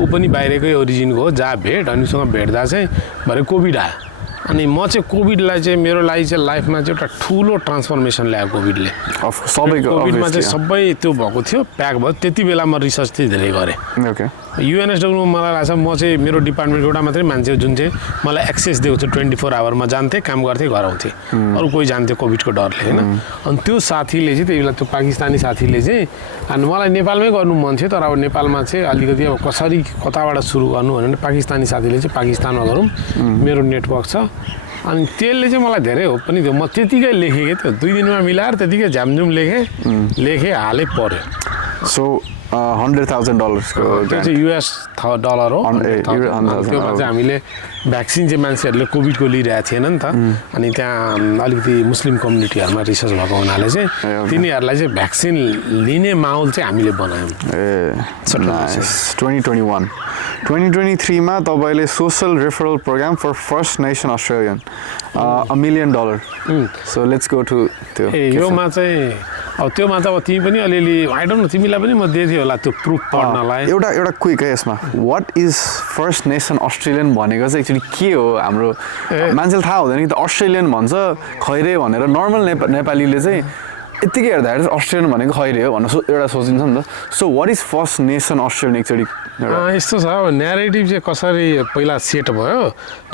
ऊ पनि बाहिरकै ओरिजिनको हो, जहाँ भेट अनि उसँग भेट्दा चाहिँ भरे कोभिड आयो, अनि म चाहिँ कोभिडलाई चाहिँ मेरो लागि चाहिँ लाइफमा चाहिँ एउटा ठुलो ट्रान्सफर्मेसन ल्यायो कोभिडले। कोभिडमा चाहिँ सबै त्यो भएको थियो, प्याक भयो, त्यति बेला म रिसर्च चाहिँ धेरै गरेँ। ओके, युएनएसडब्ल्यूमा मलाई लाग्छ म चाहिँ मेरो डिपार्टमेन्टको एउटा मात्रै मान्छे जुन चाहिँ मलाई एक्सेस दिएको थियो, 24 आवरमा जान्थेँ, काम गर्थेँ, घर आउँथेँ, अरू कोही जान्थ्यो कोभिडको डरले होइन। अनि त्यो साथीले चाहिँ त्यही बेला त्यो पाकिस्तानी साथीले चाहिँ, अनि मलाई नेपालमै गर्नु मन थियो, तर अब नेपालमा चाहिँ अलिकति अब कसरी कताबाट सुरु गर्नु भने पाकिस्तानी साथीले चाहिँ पाकिस्तानमा गरौँ, मेरो नेटवर्क छ, अनि त्यसले चाहिँ मलाई धेरै हो पनि थियो। म त्यतिकै लेखेँ कि त्यो 2 दिनमा मिलाएर त्यतिकै झ्यामझुम लेखेँ हालै पऱ्यो। सो $100,000 त्यो चाहिँ US डलर हो। त्योमा चाहिँ हामीले भ्याक्सिन चाहिँ मान्छेहरूले कोभिडको लिइरहेको थिएन नि त, अनि त्यहाँ अलिकति मुस्लिम कम्युनिटीहरूमा रिसर्च भएको हुनाले चाहिँ तिनीहरूलाई चाहिँ भ्याक्सिन लिने माहौल चाहिँ हामीले बनायौँ। 2023 मा तपाईँले social referral program for first nation Australian $1 million। So let's go to त्यो। योमा चाहिँ अब त्योमा त अब तिमी पनि अलिअलि आई डोन्ट नो, तिमीलाई पनि म दिएको थिएँ होला त्यो प्रुफ पढ्नलाई। एउटा क्विक है यसमा, what is first nation Australian भनेको चाहिँ एक्चुअली के हो? हाम्रो मान्छेलाई थाहा हुँदैन कि त अस्ट्रेलियन भन्छ खैरे भनेर, नर्मल नेपालीले चाहिँ यत्तिकै हेर्दाखेरि अस्ट्रेलियन भनेको खैरे हो भनेर एउटा सोचिन्छ नि त। So what is first nation Australian actually? यस्तो छ, अब न्यारेटिभ चाहिँ कसरी पहिला सेट भयो,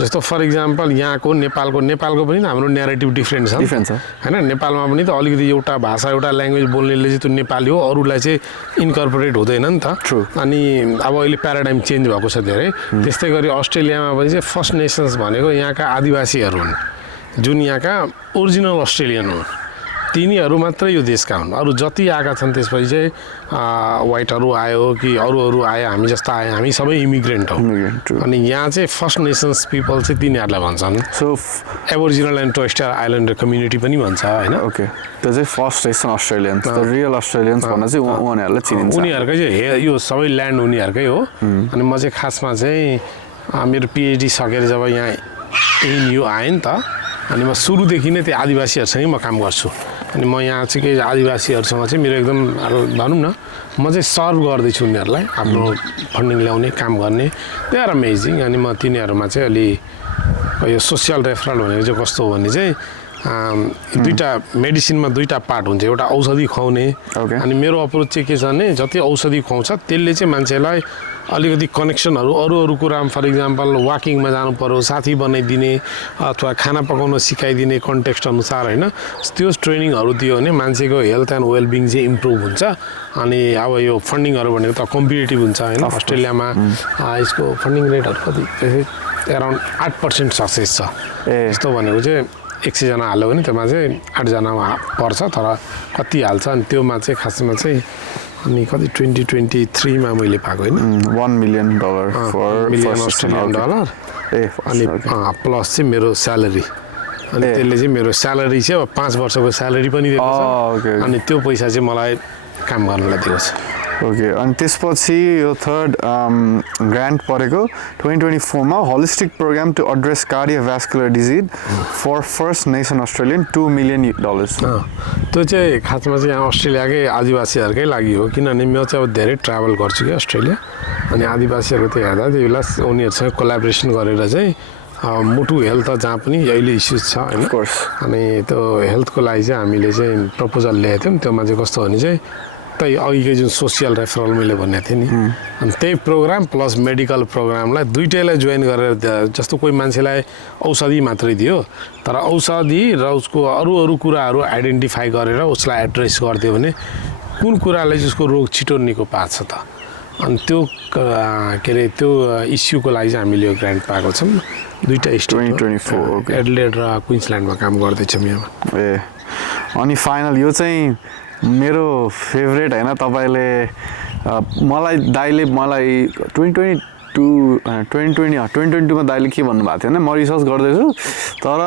जस्तो फर इक्जाम्पल यहाँको नेपालको पनि त हाम्रो न्यारेटिभ डिफ्रेन्ट छ होइन। नेपालमा पनि त अलिकति एउटा भाषा एउटा ल्याङ्ग्वेज बोल्नेले चाहिँ त्यो नेपाली हो, अरूलाई चाहिँ इन्कर्पोरेट हुँदैन नि त। अनि अब अहिले प्याराडाइम चेन्ज भएको छ धेरै। त्यस्तै गरी अस्ट्रेलियामा पनि चाहिँ फर्स्ट नेसन्स भनेको यहाँका आदिवासीहरू हुन्, जुन यहाँका ओरिजिनल अस्ट्रेलियन हुन्, तिनीहरू मात्रै यो देशका हुन्। अरू जति आएका छन् त्यसपछि चाहिँ वाइटहरू आयो कि अरू आयो, हामी जस्ता आयो, हामी सबै इमिग्रेन्ट हौँ। अनि यहाँ चाहिँ फर्स्ट नेसन्स पिपल चाहिँ तिनीहरूलाई भन्छन्। So aboriginal and Torres Strait Islander community पनि भन्छ होइन। ओके, त्यो चाहिँ फर्स्ट नेसन अस्ट्रेलियन्स, द रियल अस्ट्रेलियन्स भन्न चाहिँ उनीहरूलाई चिनिन्छ। उनीहरूकै चाहिँ यो सबै ल्यान्ड उनीहरूकै हो। अनि म चाहिँ खासमा चाहिँ मेरो पिएचडी सकेर जब यहाँ एएनयू आएँ नि त, अनि म सुरुदेखि नै त्यो आदिवासीहरूसँगै म काम गर्छु। अनि म यहाँ चाहिँ के आदिवासीहरूसँग चाहिँ मेरो एकदम भनौँ न, म चाहिँ सर्भ गर्दैछु उनीहरूलाई, आफ्नो फन्डिङ ल्याउने काम गर्ने। They are amazing. अनि म तिनीहरूमा चाहिँ अलि यो सोसियल रेफरल भनेको चाहिँ कस्तो हो भने चाहिँ दुईवटा मेडिसिनमा दुईवटा पार्ट हुन्छ, एउटा औषधि खुवाउने, अनि मेरो अप्रोच चाहिँ के छ भने जति औषधि खुवाउँछ त्यसले चाहिँ मान्छेलाई अलिकति कनेक्सनहरू अरू कुरामा, फर इक्जाम्पल वाकिङमा जानु पर्यो, साथी बनाइदिने अथवा खाना पकाउन सिकाइदिने कन्टेक्स्ट अनुसार होइन, त्यो ट्रेनिङहरू दियो भने मान्छेको हेल्थ एन्ड वेलबिङ चाहिँ इम्प्रुभ हुन्छ। अनि अब यो फन्डिङहरू भनेको त कम्पिटेटिभ हुन्छ होइन। अस्ट्रेलियामा यसको फन्डिङ रेटहरू कति एराउन्ड 8% सक्सेस छ। यस्तो भनेको चाहिँ 100 जना हाल्यो भने त्यसमा चाहिँ 8 जनामा पर्छ, तर कति हाल्छ अनि त्योमा चाहिँ खासमा चाहिँ अनि कति 2023 मैले पाएको होइन $1 million अस्ट्रेलियन डलर। अनि प्लस चाहिँ मेरो स्यालेरी, अनि त्यसले चाहिँ मेरो स्यालेरी चाहिँ अब 5 वर्षको स्यालेरी पनि दिएको छ। अनि त्यो पैसा चाहिँ मलाई काम गर्नलाई दिएको छ। ओके अनि त्यसपछि यो थर्ड ग्रान्ट परेको 2024 मा holistic program to address cardiovascular disease for first nation Australian $2 million त्यो चाहिँ खासमा चाहिँ यहाँ अस्ट्रेलियाकै आदिवासीहरूकै लागि हो किनभने म चाहिँ अब धेरै ट्राभल गर्छु कि अस्ट्रेलिया अनि आदिवासीहरूको त्यो हेर्दा त्यो बेला उनीहरूसँग कोलाबोरेसन गरेर चाहिँ मुटु हेल्थ जहाँ पनि अहिले इस्युज छ होइन अनि त्यो हेल्थको लागि चाहिँ हामीले चाहिँ प्रपोजल ल्याएको थियौँ त्योमा चाहिँ कस्तो भने चाहिँ त्यही अघिकै जुन सोसियल रेफरल मैले भनेको थिएँ नि अनि त्यही प्रोग्राम प्लस मेडिकल प्रोग्रामलाई दुइटैलाई जोइन गरेर जस्तो कोही मान्छेलाई औषधि मात्रै दियो तर औषधि र उसको अरू कुराहरू आइडेन्टिफाई गरेर उसलाई एड्रेस गरिदियो भने कुन कुराले चाहिँ उसको रोग छिटो निको पार्छ त अनि त्यो के अरे त्यो इस्युको लागि चाहिँ हामीले यो ग्रान्ट पाएको छौँ दुईवटा स्टेट 2024 एडलेड र क्विन्सल्यान्डमा काम गर्दैछौँ यहाँ ए अनि फाइनल यो चाहिँ मेरो फेभरेट होइन तपाईँले मलाई दाइले मलाई 2022मा दाइले के भन्नुभएको थियो भने म रिसर्च गर्दैछु तर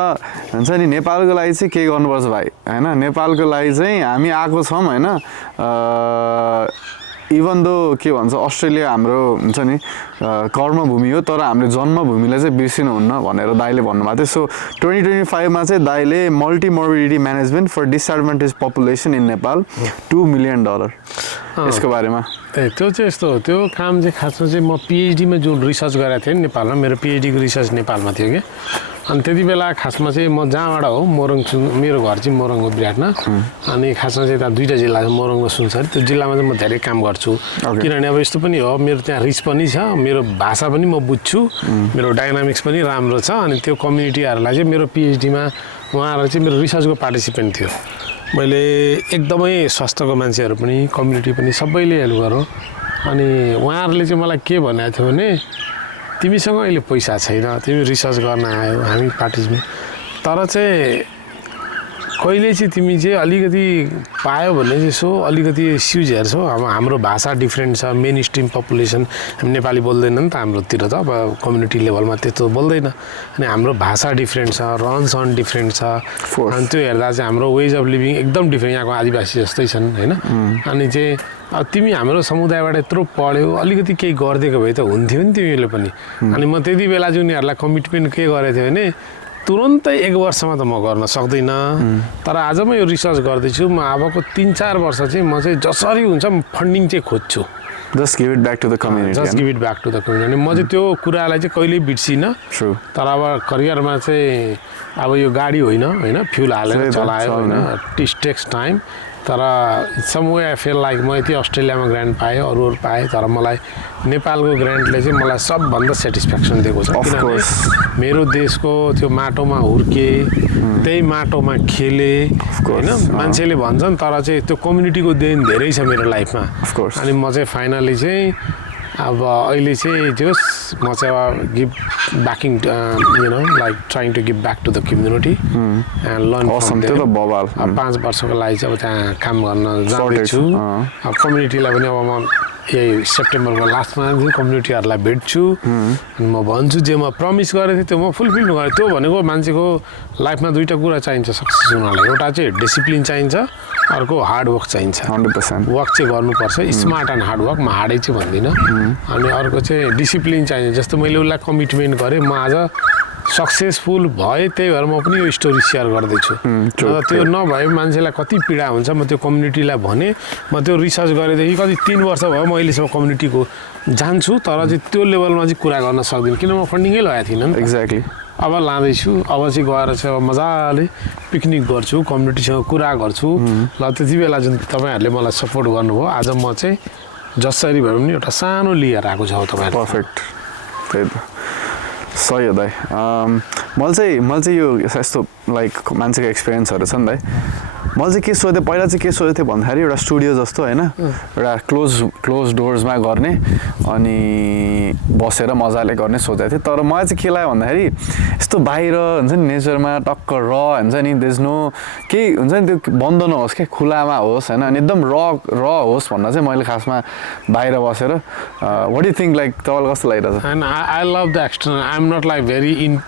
हुन्छ नि नेपालको लागि चाहिँ के गर्नुपर्छ भाइ होइन नेपालको लागि चाहिँ हामी आएको छौँ होइन इभन दो के भन्छ अस्ट्रेलिया हाम्रो हुन्छ नि कर्मभूमि हो तर हाम्रो जन्मभूमिलाई चाहिँ बिर्सिनुहुन्न भनेर दाइले भन्नुभएको थियो सो 2025 मा चाहिँ दाइले multi morbidity management for disadvantage population in Nepal $2 million यसको बारेमा त्यो चाहिँ यस्तो हो त्यो काम चाहिँ खासमा चाहिँ म पिएचडीमा जुन रिसर्च गरेको थिएँ नि नेपालमा मेरो पिएचडीको रिसर्च नेपालमा थियो कि अनि त्यति बेला खासमा चाहिँ म जहाँबाट हो मोरङ मेरो घर चाहिँ मोरङको विराटमा अनि खासमा चाहिँ त्यहाँ दुईवटा जिल्ला छ मोरङ र सुनसरी त्यो जिल्लामा चाहिँ म धेरै काम गर्छु किनभने अब यस्तो पनि हो मेरो त्यहाँ रिच पनि छ मेरो भाषा पनि म बुझ्छु मेरो डाइनामिक्स पनि राम्रो छ अनि त्यो कम्युनिटीहरूलाई चाहिँ मेरो पिएचडीमा उहाँहरू चाहिँ मेरो रिसर्चको पार्टिसिपेन्ट थियो मैले एकदमै स्वास्थ्यको मान्छेहरू पनि कम्युनिटी पनि सबैले हेल्प गरौँ अनि उहाँहरूले चाहिँ मलाई के भनेको थियो भने तिमीसँग अहिले पैसा छैन तिमी रिसर्च गर्न आयो हामी पार्टिसिपेन्ट तर चाहिँ कहिले चाहिँ तिमी चाहिँ अलिकति पायो भने चाहिँ यसो अलिकति स्युज हेर्छौ अब हाम्रो भाषा डिफ्रेन्ट छ मेन स्ट्रिम पपुलेसन हामी नेपाली बोल्दैन नि त हाम्रोतिर त अब कम्युनिटी लेभलमा त्यस्तो बोल्दैन अनि हाम्रो भाषा डिफ्रेन्ट छ रहनसहन डिफ्रेन्ट छ अनि त्यो हेर्दा चाहिँ हाम्रो वेज अफ लिभिङ एकदम डिफ्रेन्ट यहाँको आदिवासी जस्तै छन् होइन अनि चाहिँ अब तिमी हाम्रो समुदायबाट यत्रो पढ्यौ अलिकति केही गरिदिएको भए त हुन्थ्यो नि तिमीले पनि अनि म त्यति बेला चाहिँ उनीहरूलाई कमिटमेन्ट के गरेको थिएँ भने तुरन्तै 1 वर्षमा त म गर्न सक्दिनँ तर आज म यो रिसर्च गर्दैछु म अबको 3-4 वर्ष चाहिँ म चाहिँ जसरी हुन्छ फन्डिङ चाहिँ खोज्छु just give it back to the community just give it back to the community म चाहिँ त्यो कुरालाई चाहिँ कहिल्यै बिर्सिनँ तर अब करियरमा चाहिँ अब यो गाडी होइन फ्युल हालेर चलायो होइन इट टेक्स टाइम तर some way I feel like म यति अस्ट्रेलियामा ग्रान्ट पाएँ अरू पाएँ तर मलाई नेपालको ग्रान्टले चाहिँ मलाई सबभन्दा सेटिस्फ्याक्सन दिएको छ किनभने मेरो देशको त्यो माटोमा हुर्केँ त्यही माटोमा खेलेँ होइन मान्छेले भन्छन् तर चाहिँ त्यो कम्युनिटीको देन धेरै छ मेरो लाइफमा अनि म चाहिँ फाइनली चाहिँ अब अहिले चाहिँ जोस् म चाहिँ अब give backing you know like trying to give back to the community and learn from them 5 वर्षको लागि चाहिँ अब त्यहाँ काम गर्न जाँदैछु अब कम्युनिटीलाई पनि अब म यही सेप्टेम्बरको लास्टमा कम्युनिटीहरूलाई भेट्छु अनि म भन्छु जे म प्रमिस गरेको थिएँ त्यो म फुलफिल गरेँ त्यो भनेको मान्छेको लाइफमा दुईवटा कुरा चाहिन्छ सक्सेस हुनलाई एउटा चाहिँ डिसिप्लिन चाहिन्छ अर्को हार्डवर्क चाहिन्छ 100% वर्क चाहिँ गर्नुपर्छ स्मार्ट एन्ड हार्डवर्क म हार्डै चाहिँ भन्दिनँ अनि अर्को चाहिँ डिसिप्लिन चाहिन्छ जस्तो मैले उसलाई कमिटमेन्ट गरेँ म आज सक्सेसफुल भए त्यही भएर म पनि यो स्टोरी सेयर गर्दैछु त्यो नभए मान्छेलाई कति पीडा हुन्छ म त्यो कम्युनिटीलाई भने म त्यो रिसर्च गरेदेखि कति 3 वर्ष भयो म अहिलेसम्म कम्युनिटीको जान्छु तर चाहिँ त्यो लेभलमा चाहिँ कुरा गर्न सक्दिनँ किन म फन्डिङै लगाएको थिइनँ नि एक्ज्याक्टली अब लाँदैछु अब चाहिँ गएर चाहिँ अब मजाले पिकनिक गर्छु कम्युनिटीसँग कुरा गर्छु ल त्यति बेला जुन तपाईँहरूले मलाई सपोर्ट गर्नुभयो आज म चाहिँ जसरी भए पनि एउटा सानो लिएर आएको छ तपाईँहरू पर्फेक्ट त्यही त सही हो दाइ मैले चाहिँ यो यस्तो लाइक मान्छेको एक्सपिरियन्सहरू छ नि दाइ मैले चाहिँ के सोधेँ पहिला चाहिँ के सोधेको थिएँ भन्दाखेरि एउटा स्टुडियो जस्तो होइन एउटा क्लोज डोर्समा गर्ने अनि बसेर मजाले गर्ने सोचेको थिएँ तर मलाई चाहिँ के लाग्यो भन्दाखेरि यस्तो बाहिर हुन्छ नि नेचरमा टक्क र हुन्छ नि देज नो केही हुन्छ नि त्यो बन्द नहोस् क्या खुलामा होस् होइन अनि एकदम र होस् भन्न चाहिँ मैले खासमा बाहिर बसेर वाट यु थिङ्क लाइक तपाईँलाई कस्तो लागिरहेको छ and I love the external I am not like very in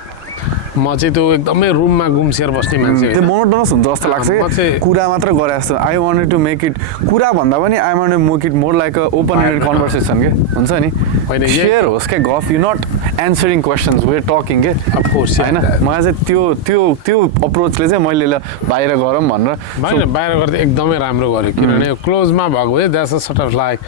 म चाहिँ त्यो एकदमै रुममा गुम्सिएर बस्ने मान्छे त्यो मोनोटोनस हुन्छ जस्तो लाग्छ म चाहिँ- कि कुरा मात्र गरे जस्तो I wanted to make it कुरा भन्दा पनि I want to make it more like a open ended conversation के हुन्छ नि होइन, यही- सेयर होस् क्या गफ you not answering questions we're talking के Of course, yeah. होइन मलाई चाहिँ त्यो त्यो त्यो अप्रोचले चाहिँ मैले ल बाहिर गरौँ भनेर होइन बाहिर गर्दा एकदमै राम्रो गर्यो किनभने क्लोजमा भएको भए that's a sort of like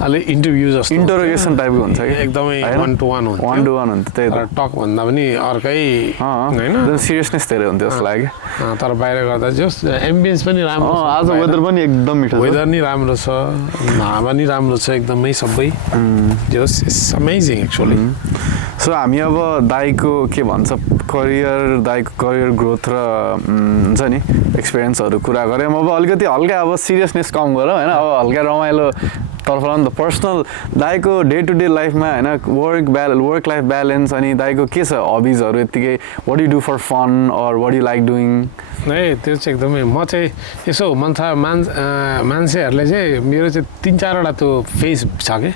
अलि इन्टरभ्यू जस्तो इन्टरोगेसन टाइपको हुन्छ कि एकदमै वान टु वान हुन्छ वान टु वान हुन्छ त्यही त टक भन्दा पनि अर्कै होइन सिरियसनेस धेरै हुन्थ्यो जस्तो लाग्यो तर बाहिर गर्दा जस एम्बियन्स पनि राम्रो छ आज बाहिर। वेदर पनि एकदम मिठो छ वेदर नि राम्रो छ हावा नि राम्रो छ एकदमै सबै जस इट्स अमेजिङ एक्चुअली सो हामी अब दाईको के भन्छ करियर दाईको करियर ग्रोथ र हुन्छ नि एक्सपिरियन्सहरू कुरा गऱ्यौँ अब अलिकति हल्का अब सिरियसनेस कम गरौँ होइन अब हल्का रमाइलो तर्फबाट नि त पर्सनल दाईको डे टु डे लाइफमा होइन वर्क लाइफ ब्यालेन्स अनि दाईको के छ हबिजहरू यत्तिकै what you do for fun or what you like doing है त्यो चाहिँ एकदमै म चाहिँ यसो मान्छेहरूले चाहिँ मेरो चाहिँ 3-4वटा त्यो फेज छ कि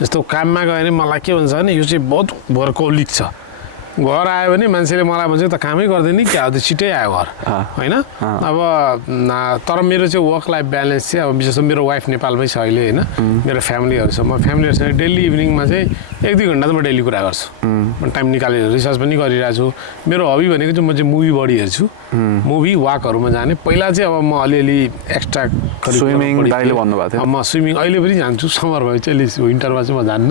जस्तो काममा गयो भने मलाई के भन्छ भने यो चाहिँ बहुत वर्कहोलिक छ घर आयो भने मान्छेले मलाई भन्छ त कामै गर्दैन नि क्या त्यो छिटै आयो घर होइन अब तर मेरो चाहिँ वर्क लाइफ ब्यालेन्स चाहिँ अब विशेष मेरो वाइफ नेपालमै छ अहिले होइन मेरो फ्यामिलीहरू छ म फ्यामिलीहरूसँग डेली इभिनिङमा चाहिँ 1-2 घन्टा त म डेली कुरा गर्छु म टाइम निकालेर रिसर्च पनि गरिरहेको छु मेरो हबी भनेको चाहिँ म चाहिँ मुभी बढी हेर्छु मुभी वाकहरूमा जाने पहिला चाहिँ अब म अलिअलि एक्स्ट्रा स्विमिङ दाइले भन्नुभएको थियो म स्विमिङ अहिले पनि जान्छु समर भयो चाहिँ विन्टरमा चाहिँ म जान्न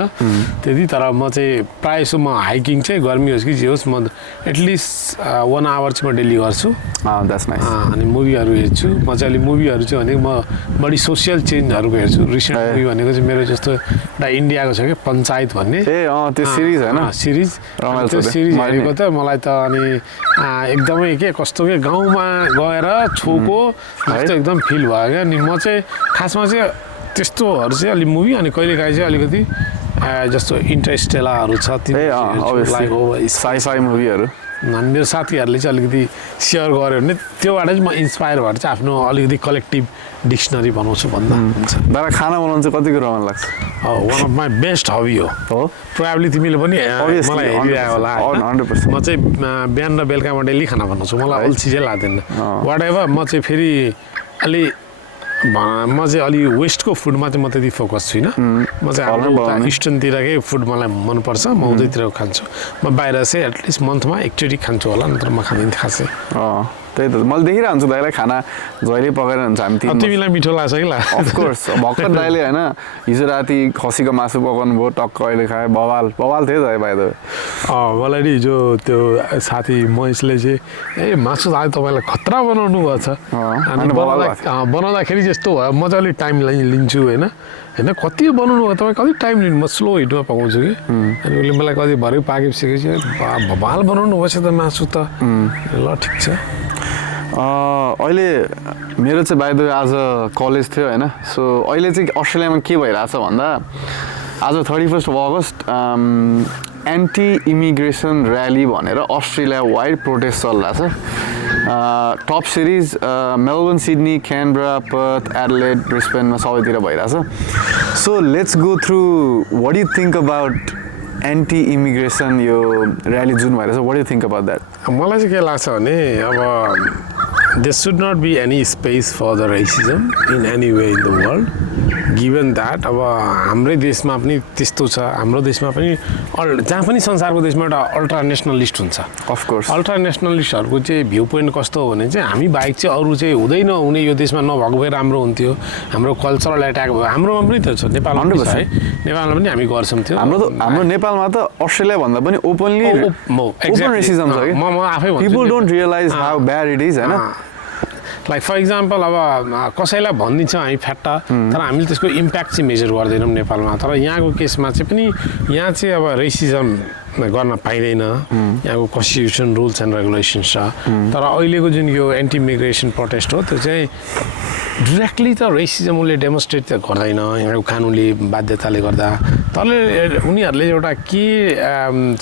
त्यति तर म चाहिँ प्रायः जसो म हाइकिङ चाहिँ गर्मी होस् कि जे होस् म एटलिस्ट 1 आवर चाहिँ म डेली गर्छु द्याट्स नाइस अनि मुभीहरू हेर्छु म चाहिँ अहिले मुभीहरू चाहिँ भनेको म बढी सोसियल चेन्जहरूको हेर्छु रिसेन्ट मुभी भनेको चाहिँ मेरो जस्तो एउटा इन्डियाको छ क्या पञ्चायत भन्ने ए त्यो सिरिज होइन सिरिज त्यो सिरिज हेरेको त मलाई त अनि एकदमै के कस्तो के गाउँमा गएर छोको जस्तो एकदम फिल भयो क्या अनि म चाहिँ खासमा चाहिँ त्यस्तोहरू चाहिँ अलि मुभी अनि कहिलेकाहीँ चाहिँ अलिकति जस्तो इन्टरस्टेलरहरू छ साइफाई मुभीहरू अनि मेरो साथीहरूले चाहिँ अलिकति सेयर गर्यो भने त्योबाट चाहिँ म इन्सपायर भएर चाहिँ आफ्नो अलिकति कलेक्टिभ डिक्सनरी बनाउँछु भन्दा हुन्छ तर खाना बनाउनु चाहिँ कतिको रमाइलो लाग्छ one of my best hobby हो प्रोबेबली तिमीले पनि मलाई हेरिरहेको होला होइन? 100% म चाहिँ बिहान र बेलुका म डेली खाना बनाउँछु मलाई अल्छी चाहिँ लाग्दैन वाट एभर म चाहिँ फेरि अलि म चाहिँ अलि वेस्टको फुडमा चाहिँ म त्यति फोकस छुइनँ म चाहिँ हाम्रो इस्टर्नतिरकै फुड मलाई मनपर्छ म उतैतिर खान्छु म बाहिर चाहिँ एटलिस्ट मन्थमा एकचोटि खान्छु होला नत्र म खाँदैन खासै त्यही त मैले देखिरहेको हुन्छु दाइलाई खाना जहिले पकाएर हुन्छ हामी तिमीलाई मिठो लाग्छ कि लाग्छ अफकोर्स भर्खर दाइले होइन हिजो राति खसीको मासु पकाउनु भयो टक्क अहिले खाएँ बवाल थियो दाइ बाहिर मलाई नि हिजो त्यो साथी महेशले चाहिँ मासु त आज तपाईँलाई खतरा बनाउनु भएको छ अनि बनाउँदाखेरि त्यस्तो भयो म चाहिँ अलिक टाइम लिन्छु होइन कति बनाउनु भयो तपाईँ कति टाइम लिनु म स्लो हिटमा पकाउँछु कि अनि उसले मलाई कति भरे पाकेपछि भवाल बनाउनु भएछ त मासु त ल ठिक छ अहिले मेरो चाहिँ बाहिर आज कलेज थियो होइन सो अहिले चाहिँ अस्ट्रेलियामा के भइरहेछ भन्दा आज 31 अगस्त एन्टी इमिग्रेसन र्याली भनेर अस्ट्रेलिया वाइड प्रोटेस्ट चलिरहेछ टप सिरिज Melbourne Sydney Canberra Perth Adelaide ब्रिस्बेनमा सबैतिर भइरहेछ so let's go through what you think about anti immigration यो र्याली जुन भइरहेछ what you think about that मलाई चाहिँ के लाग्छ भने अब there should not be any space for the racism in any way in the world given that अब हाम्रै देशमा पनि त्यस्तो छ हाम्रो देशमा पनि जहाँ पनि संसारको देशमा एउटा अल्ट्रा नेसनलिस्ट हुन्छ अफकोर्स अल्ट्रा नेसनलिस्टहरूको चाहिँ भ्यू पोइन्ट कस्तो हो भने चाहिँ हामी बाहेक चाहिँ अरू चाहिँ हुँदै नहुने यो देशमा नभएको भए राम्रो हुन्थ्यो हाम्रो कल्चरल एट्याक भयो हाम्रोमा पनि त्यो छ नेपालमा पनि छ है नेपालमा पनि हामी गर्छौँ थियो हाम्रो नेपालमा त अस्ट्रेलिया भन्दा पनि ओपनली ओपन रेसिजम छ कि म आफै भन्छु people don't realise how bad it is होइन लाइक फर इक्जाम्पल अब कसैलाई भनिदिन्छौँ हामी फ्याट्टा तर हामीले त्यसको इम्प्याक्ट चाहिँ मेजर गर्दैनौँ नेपालमा तर यहाँको केसमा चाहिँ पनि यहाँ चाहिँ अब रेसिजम गर्न पाइँदैन यहाँको कन्स्टिट्युसन रुल्स एन्ड रेगुलेसन्स छ तर अहिलेको जुन यो एन्टी इमिग्रेसन प्रोटेस्ट हो त्यो चाहिँ डिरेक्टली त रेसिजम उसले डेमोन्स्ट्रेट त गर्दैन यहाँको कानुनले बाध्यताले गर्दा तर उनीहरूले एउटा के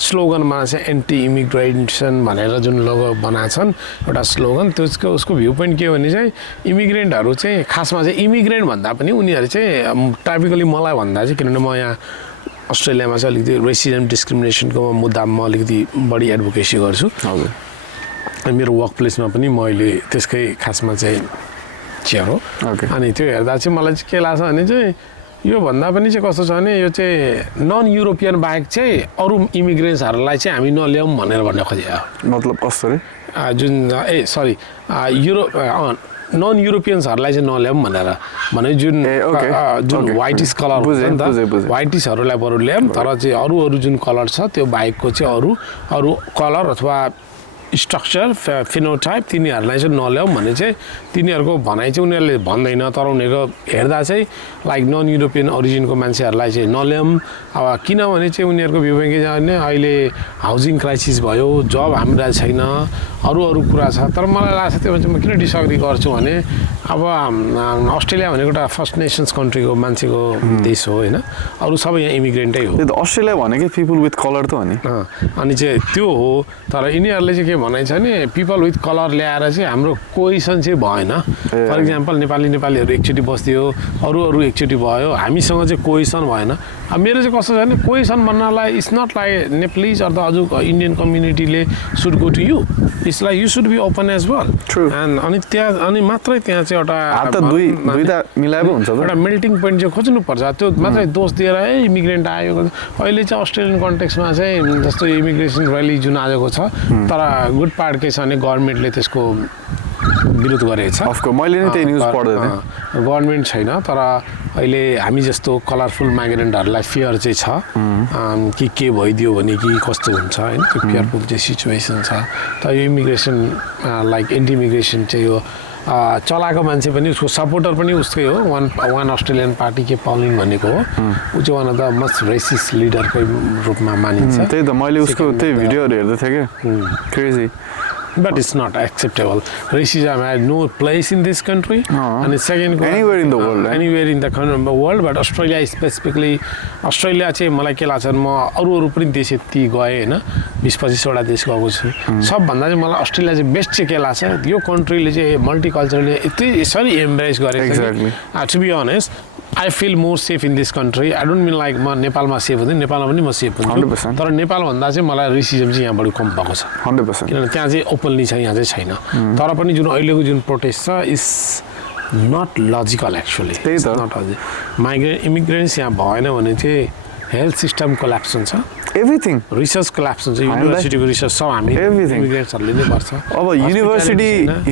स्लोगनमा चाहिँ एन्टी इमिग्रेसन भनेर जुन लोगो बनाएछन् एउटा स्लोगन त्यसको उसको भ्यू पोइन्ट के हो भने चाहिँ इमिग्रेन्टहरू चाहिँ खासमा चाहिँ इमिग्रेन्ट भन्दा पनि उनीहरू चाहिँ टाइपिकली मलाई भन्दा चाहिँ किनभने म यहाँ अस्ट्रेलियामा चाहिँ अलिकति रेसिजम डिस्क्रिमिनेसनको मुद्दा म अलिकति बढी एडभोकेसी गर्छु हजुर मेरो वर्क प्लेसमा पनि मैले त्यसकै खासमा चाहिँ चियर हो अनि त्यो हेर्दा चाहिँ मलाई चाहिँ के लाग्छ भने चाहिँ योभन्दा पनि चाहिँ कस्तो छ भने यो चाहिँ नन युरोपियन बाहेक चाहिँ अरू इमिग्रेन्ट्सहरूलाई चाहिँ हामी नल्याउँ भनेर भन्न खोजेको मतलब कसरी जुन नन युरोपियन्सहरूलाई चाहिँ नल्याउँ भनेर भने जुन वाइटिस कलर हुन्छ नि त वाइटिसहरूलाई बरु ल्याऊँ तर चाहिँ अरू जुन कलर छ त्यो बाहेकको चाहिँ अरू कलर अथवा स्ट्रक्चर फिनोटाइप तिनीहरूलाई चाहिँ नल्याउँ भने चाहिँ तिनीहरूको भनाइ चाहिँ उनीहरूले भन्दैन तर उनीहरूको हेर्दा चाहिँ लाइक नन युरोपियन ओरिजिनको मान्छेहरूलाई चाहिँ नल्याउँ अब किनभने चाहिँ उनीहरूको भ्यू ब्याङ्क चाहिँ अहिले हाउसिङ क्राइसिस भयो जब हामीलाई छैन अरू कुरा छ तर मलाई लाग्छ त्यो चाहिँ म किन डिसएग्री गर्छु भने अब अस्ट्रेलिया भनेको एउटा फर्स्ट नेसन्स कन्ट्रीको मान्छेको देश हो होइन अरू सबै यहाँ इमिग्रेन्टै हो अस्ट्रेलिया भनेकै पिपल विथ कलर त हो नि अनि चाहिँ त्यो हो तर यिनीहरूले चाहिँ के भनाइ छ भने पिपल विथ कलर ल्याएर चाहिँ हाम्रो कोहिसन चाहिँ भएन फर इक्जाम्पल नेपालीहरू एकचोटि बस्थ्यो अरू एकचोटि भयो हामीसँग चाहिँ कोहिसन भएन अब मेरो चाहिँ कस्तो छ भने कोहिसन भन्नलाई it's not like Nepalese or the अझ इन्डियन कम्युनिटीले should go to you it's like you should be open as well अनि मात्रै त्यहाँ चाहिँ एउटा मेल्टिङ पोइन्ट चाहिँ खोज्नुपर्छ त्यो मात्रै दोष दिएर इमिग्रेन्ट आयो अहिले चाहिँ अस्ट्रेलियन कन्टेक्समा चाहिँ जस्तो इमिग्रेसन र्याली जुन आएको छ तर गुड पार्ट के छ भने गभर्मेन्टले त्यसको विरोध गरेको छ मैले नि त्यही न्युज पढ्दै गभर्मेन्ट छैन तर अहिले हामी जस्तो कलरफुल माइग्रेन्टहरूलाई फियर चाहिँ छ के भइदियो भने कि कस्तो हुन्छ होइन त्यो फियरफुल चाहिँ सिचुएसन छ त यो इमिग्रेसन लाइक एन्टी इमिग्रेसन चाहिँ यो चलाएको मान्छे पनि उसको सपोर्टर पनि उसकै हो वान अस्ट्रेलियन पार्टी के पलिङ भनेको हो ऊ चाहिँ one of the most racist लिडरकै रूपमा मानिन्छ त्यही त मैले उसको त्यही भिडियोहरू हेर्दै थिएँ क्या crazy But it's not acceptable. Racism has no place in this country. And the second, anywhere in the world. Anywhere in the world, but Australia specifically, Australia चाहिँ मलाई के लाग्छ म अरू पनि देश यति गएँ होइन 20-25वटा देश गएको छु सबभन्दा चाहिँ मलाई अस्ट्रेलिया चाहिँ बेस्ट चाहिँ के लाग्छ यो कन्ट्रीले चाहिँ मल्टिकल्चरले यति यसरी एम्ब्रेस गरेको छ to be honest I feel more safe in this country. I don't mean like म नेपालमा सेफ हुँदैन नेपालमा पनि म सेफ हुन्छु तर नेपालभन्दा चाहिँ मलाई रेसिजम चाहिँ यहाँ बढी कम भएको छ 100% किनभने त्यहाँ चाहिँ ओपनली छ यहाँ चाहिँ छैन तर पनि जुन अहिलेको जुन प्रोटेस्ट छ इज नट लजिकल एक्चुअली त्यही त नट इमिग्रेन्ट्स यहाँ भएन भने चाहिँ हेल्थ सिस्टम कोल्याप्स हुन्छ एभ्रिथिङ रिसर्च कोल्याप्स हुन्छ युनिभर्सिटीको रिसर्च सब हामी इमिग्रेन्ट्सहरूले नै गर्छ अब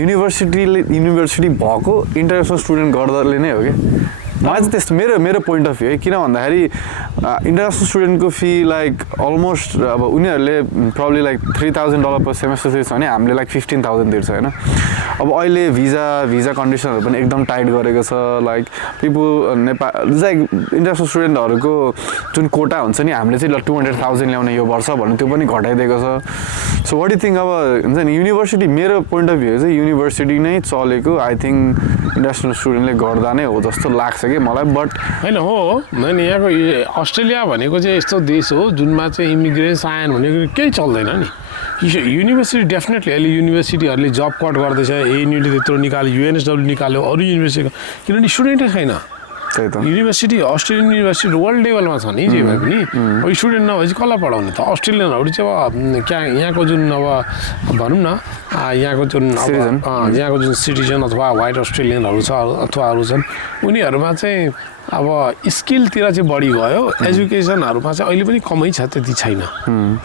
युनिभर्सिटी भएको इन्टरनेसनल स्टुडेन्ट गर्दाले नै हो कि मलाई चाहिँ त्यस्तो मेरो पोइन्ट अफ भ्यू है किन भन्दाखेरि इन्टरनेसनल स्टुडेन्टको फी लाइक अलमोस्ट अब उनीहरूले प्रब्ली लाइक $3,000 पर सेमेस्टर तिर्छ भने हामीले लाइक 15,000 तिर्छ होइन अब अहिले भिजा कन्डिसनहरू पनि एकदम टाइट गरेको छ like people Nepal like international स्टुडेन्टहरूको जुन कोटा हुन्छ नि हामीले चाहिँ 200,000 ल्याउने यो वर्ष भन्नु त्यो पनि घटाइदिएको छ सो वाट यु थिङ्क अब हुन्छ नि युनिभर्सिटी मेरो पोइन्ट अफ भ्यू चाहिँ युनिभर्सिटी नै चलेको आई थिङ्क इन्टरनेसनल स्टुडेन्टले गर्दा नै हो जस्तो लाग्छ कि मलाई बट होइन हो होइन यहाँको अस्ट्रेलिया भनेको चाहिँ यस्तो देश हो जुनमा चाहिँ इमिग्रेन्ट्स आएन भनेको केही चल्दैन नि युनिभर्सिटी डेफिनेटली अहिले युनिभर्सिटीहरूले जब कट गर्दैछ एएनयूले त्यत्रो निकाल्यो युएनएसडब्ल्यू निकाल्यो अरू युनिभर्सिटी किनभने स्टुडेन्टै छैन युनिभर्सिटी अस्ट्रेलियन युनिभर्सिटी वर्ल्ड लेभलमा छ नि जे भए पनि अब स्टुडेन्ट नभए चाहिँ कसलाई पढाउने त अस्ट्रेलियनहरू चाहिँ अब यहाँको जुन अब भनौँ न यहाँको जुन सिटिजन अथवा वाइट अस्ट्रेलियनहरू छ अथवा अरू छन् उनीहरूमा चाहिँ अब स्किलतिर चाहिँ बढी गयो एजुकेसनहरूमा चाहिँ अहिले पनि कमै छ त्यति छैन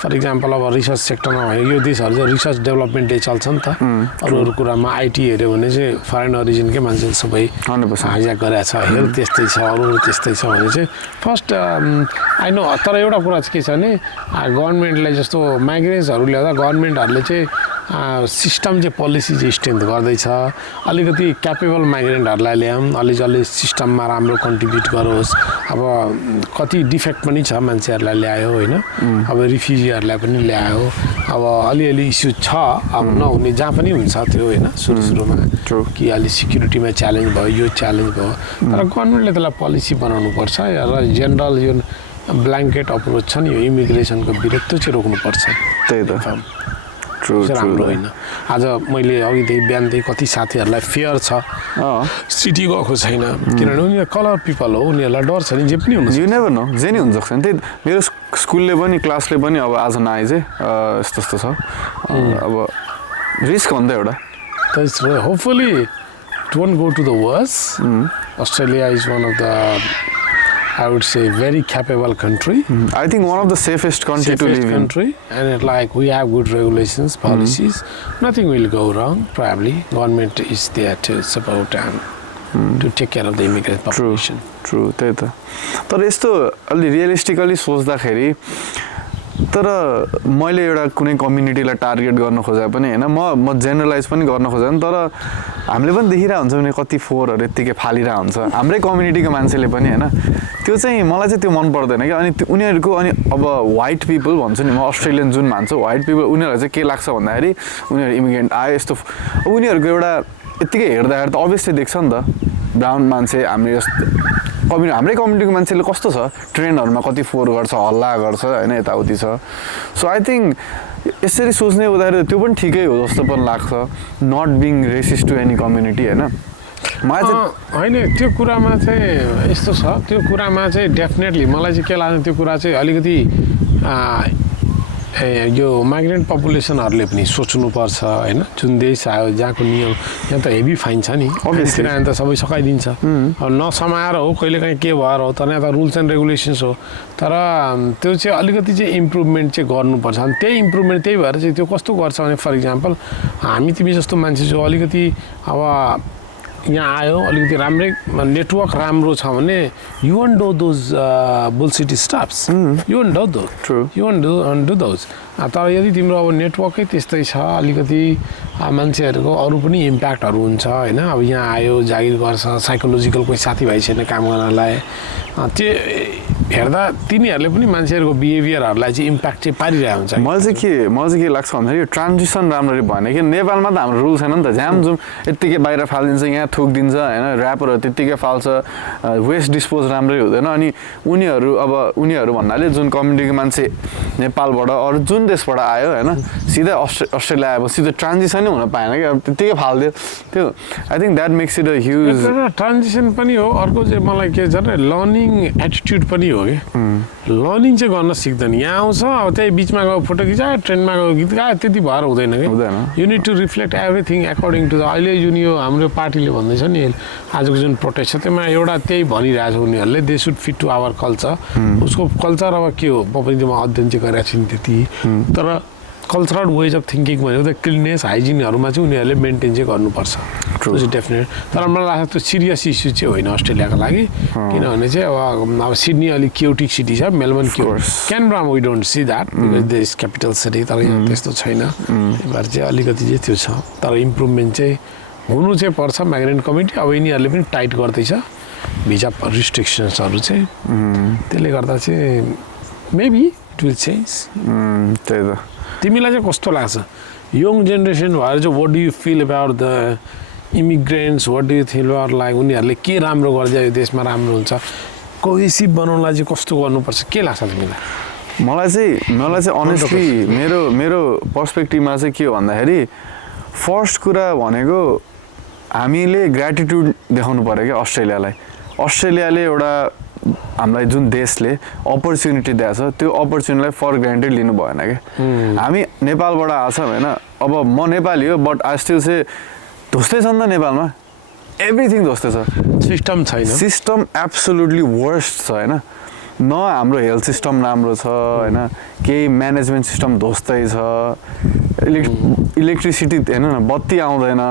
फर इक्जाम्पल अब रिसर्च सेक्टरमा भयो यो देशहरू चाहिँ रिसर्च डेभलपमेन्टै चल्छ नि त अरू कुरामा आइटी हेऱ्यो भने चाहिँ फरेन ओरिजिनकै मान्छे सबै 100% हाइज्याक गरेको छ हेल्थ त्यस्तै छ अरू त्यस्तै छ भने चाहिँ फर्स्ट आई नो तर एउटा कुरा चाहिँ के छ भने गभर्मेन्टलाई जस्तो माइग्रेन्ट्सहरू ल्याउँदा गभर्मेन्टहरूले चाहिँ सिस्टम चाहिँ पोलिसी चाहिँ स्ट्रेन्थ गर्दैछ अलिकति क्यापेबल माइग्रेन्टहरूलाई ल्याऊँ अलिअलि सिस्टममा राम्रो कन्ट्रिब्युट गरोस् अब कति डिफेक्ट पनि छ मान्छेहरूलाई ल्यायो होइन अब रिफ्युजीहरूलाई पनि ल्यायो अब अलिअलि इस्यु छ अब नहुने जहाँ पनि हुन्छ त्यो होइन सुरुमा कि अलि सिक्युरिटीमा च्यालेन्ज भयो यो च्यालेन्ज भयो तर गभर्मेन्टले त्यसलाई पोलिसी बनाउनुपर्छ र जेनरल यो ब्ल्याङ्केट अप्रोच छ नि यो इमिग्रेसनको विरुद्ध चाहिँ रोक्नुपर्छ त्यही त True, त्यो true. राम्रो होइन आज मैले अघिदेखि बिहानदेखि कति साथीहरूलाई फेयर छ सिटी गएको छैन किनभने उनीहरू कलर पिपल हो उनीहरूलाई डर छ नि जे पनि हुनु यु नेभर नो जे नि हुन सक्छ नि त्यही मेरो स्कुलले पनि क्लासले पनि अब आज नआए चाहिँ यस्तो यस्तो छ अब रिस्क हो नि त एउटा That's right. Hopefully, it won't go to the worst. Australia is one of the, I would say, very capable country. I think one of the safest country to Safest live country, and it, like we have good regulations, policies. Nothing will go wrong. Probably, government is there to support and to take care of the immigrant population. True त्यही त तर यस्तो अलि realistically सोच्दाखेरि तर मैले एउटा कुनै कम्युनिटीलाई टार्गेट गर्न खोजे पनि हैन म जेनरलाइज पनि गर्न खोजे तर हामीले पनि देखिरा हुन्छ भने कति फोरहरु यतिकै फालिरा हुन्छ हाम्रै कम्युनिटीको मान्छेले पनि हैन त्यो चाहिँ मलाई चाहिँ त्यो मन पर्दैन के अनि उनीहरुको अनि अब व्हाइट पिपल भन्छु नि म अस्ट्रेलियन जुन मान्छ व्हाइट पिपल उनीहरुलाई चाहिँ के लाग्छ भन्दाखेरि उनीहरु इमिग्रेन्ट आए यस्तो उनीहरुको एउटा यतिकै हेर्दाखेरि त अभियसली देख्छ नि त ब्राउन मान्छे हाम्रै कम्युनिटीको मान्छेले कस्तो छ ट्रेनहरुमा कति फोर गर्छ हल्ला गर्छ हैन यताउति छ सो आई थिंक यसरी सोच्ने हुँदाखेरि त्यो पनि ठिकै हो जस्तो पनि लाग्छ not being racist to any community हैन हैन त्यो कुरामा चाहिँ यस्तो छ त्यो कुरामा चाहिँ डेफिनेटली मलाई चाहिँ के लाग्छ त्यो कुरा चाहिँ अलिकति यो माइग्रेन्ट पपुलेसनहरुले पनि सोच्नुपर्छ हैन जुन देश आयो जहाँको नियम यहाँ त हेभी फाइन छ नि अभियसली यहाँ त सबै सकाइदिन्छ नसमाएर हो कहिलेकाहीँ के भएर हो तर यहाँ त रुल्स एन्ड रेगुलेसन्स हो तर त्यो चाहिँ अलिकति चाहिँ इम्प्रुभमेन्ट चाहिँ गर्नुपर्छ अनि त्यही इम्प्रुभमेन्ट त्यही भएर चाहिँ त्यो कस्तो गर्छ भने फर इक्जाम्पल हामी तिमी जस्तो मान्छे चाहिँ अलिकति अब यहाँ आयो अलिकति राम्रै नेटवर्क राम्रो छ भने you want do those bullshit staffs you want do दो यु वन्ट डु दोज तर यदि तिम्रो अब नेटवर्कै त्यस्तै छ अलिकति मान्छेहरूको अरू पनि इम्प्याक्टहरू हुन्छ हैन अब यहाँ आयो जागिर गर्छ साइकोलोजिकल कोही साथीभाइ छैन काम गर्नलाई त्यो हेर्दा तिनीहरूले पनि मान्छेहरूको बिहेभियरहरूलाई चाहिँ इम्प्याक्ट चाहिँ पारिरहेको हुन्छ मलाई चाहिँ के लाग्छ भन्दाखेरि यो ट्रान्जिसन राम्ररी भएन कि नेपालमा त हाम्रो रुल छैन नि त झ्याम जुम यत्तिकै बाहिर फालिदिन्छ यहाँ थुकिदिन्छ हैन ऱ्यापरहरू त्यत्तिकै फाल्छ वेस्ट डिस्पोज राम्ररी हुँदैन अनि उनीहरू भन्नाले जुन कम्युनिटीको मान्छे नेपालबाट अरू जुन देशबाट आयो हैन सिधै अस्ट्रेलिया आएपछि त्यो ट्रान्जिसनै हुन पाएन कि अब त्यत्तिकै फाल्दियो त्यो I think that makes it a huge transition पनि हो अर्को चाहिँ मलाई के छ भने लर्निङ एटिट्युड पनि हो कि लर्निङ चाहिँ गर्न सिक्दैन यहाँ आउँछ अब त्यही बिचमा गयो फोटो खिचायो ट्रेनमा गयो गीत गायो त्यति भएर हुँदैन कि you need to reflect everything according to the अहिले जुन यो हाम्रो पार्टीले भन्दैछ नि आजको जुन प्रोटेस्ट छ त्यसमा एउटा त्यही भनिरहेको छ उनीहरूले they should fit to our culture उसको कल्चर अब के हो म पनि त्यसमा अध्ययन चाहिँ गरेको छु नि त्यति तर कल्चरल वेज अफ थिङ्किङ भनेको त क्लिननेस हाइजिनहरूमा चाहिँ उनीहरूले मेन्टेन चाहिँ गर्नुपर्छ त्यो चाहिँ डेफिनेट तर मलाई लाग्छ त्यो सिरियस इस्यु चाहिँ होइन अस्ट्रेलियाको लागि किनभने चाहिँ अब सिडनी अलिक क्युटिक सिटी छ मेलबर्न क्यानबरामा we don't see that because देश क्यापिटल सिटी तर यहाँ त्यस्तो छैन त्यही भएर चाहिँ अलिकति चाहिँ त्यो छ तर इम्प्रुभमेन्ट चाहिँ हुनु चाहिँ पर्छ माइग्रेन्ट कम्युनिटी अब यिनीहरूले पनि टाइट गर्दैछ भिजा रिस्ट्रिक्सन्सहरू चाहिँ त्यसले गर्दा चाहिँ मेबी इट विल चेन्ज त्यही त तिमीलाई चाहिँ कस्तो लाग्छ यङ जेनेरेसन भएर चाहिँ what do you feel about the immigrants what do you feel about like उनीहरूले के राम्रो गर्दै यो देशमा राम्रो हुन्छ कोहेसिभ बनाउनलाई चाहिँ कस्तो गर्नुपर्छ के लाग्छ तिमीलाई मलाई चाहिँ अनेस्टली मेरो पर्सपेक्टिभमा चाहिँ के हो भन्दाखेरि फर्स्ट कुरा भनेको हामीले ग्र्याटिट्युड देखाउनु पर्यो क्या अस्ट्रेलियाले एउटा हामीलाई जुन देशले अपर्च्युनिटी दिएको छ त्यो अपर्च्युनिटीलाई फर ग्रान्टेड लिनु भएन क्या हामी नेपालबाट आएको छौँ होइन अब म नेपाली हो बट आई स्टिल से धोस्दै छ नि त नेपालमा एभ्रिथिङ धोस्दै छ सिस्टम छैन सिस्टम एब्सोल्युटली वर्स्ट छ होइन न हाम्रो हेल्थ सिस्टम राम्रो छ होइन केही म्यानेजमेन्ट सिस्टम धोस्दै छ इलेक्ट्रिसिटी हेर्नु न बत्ती आउँदैन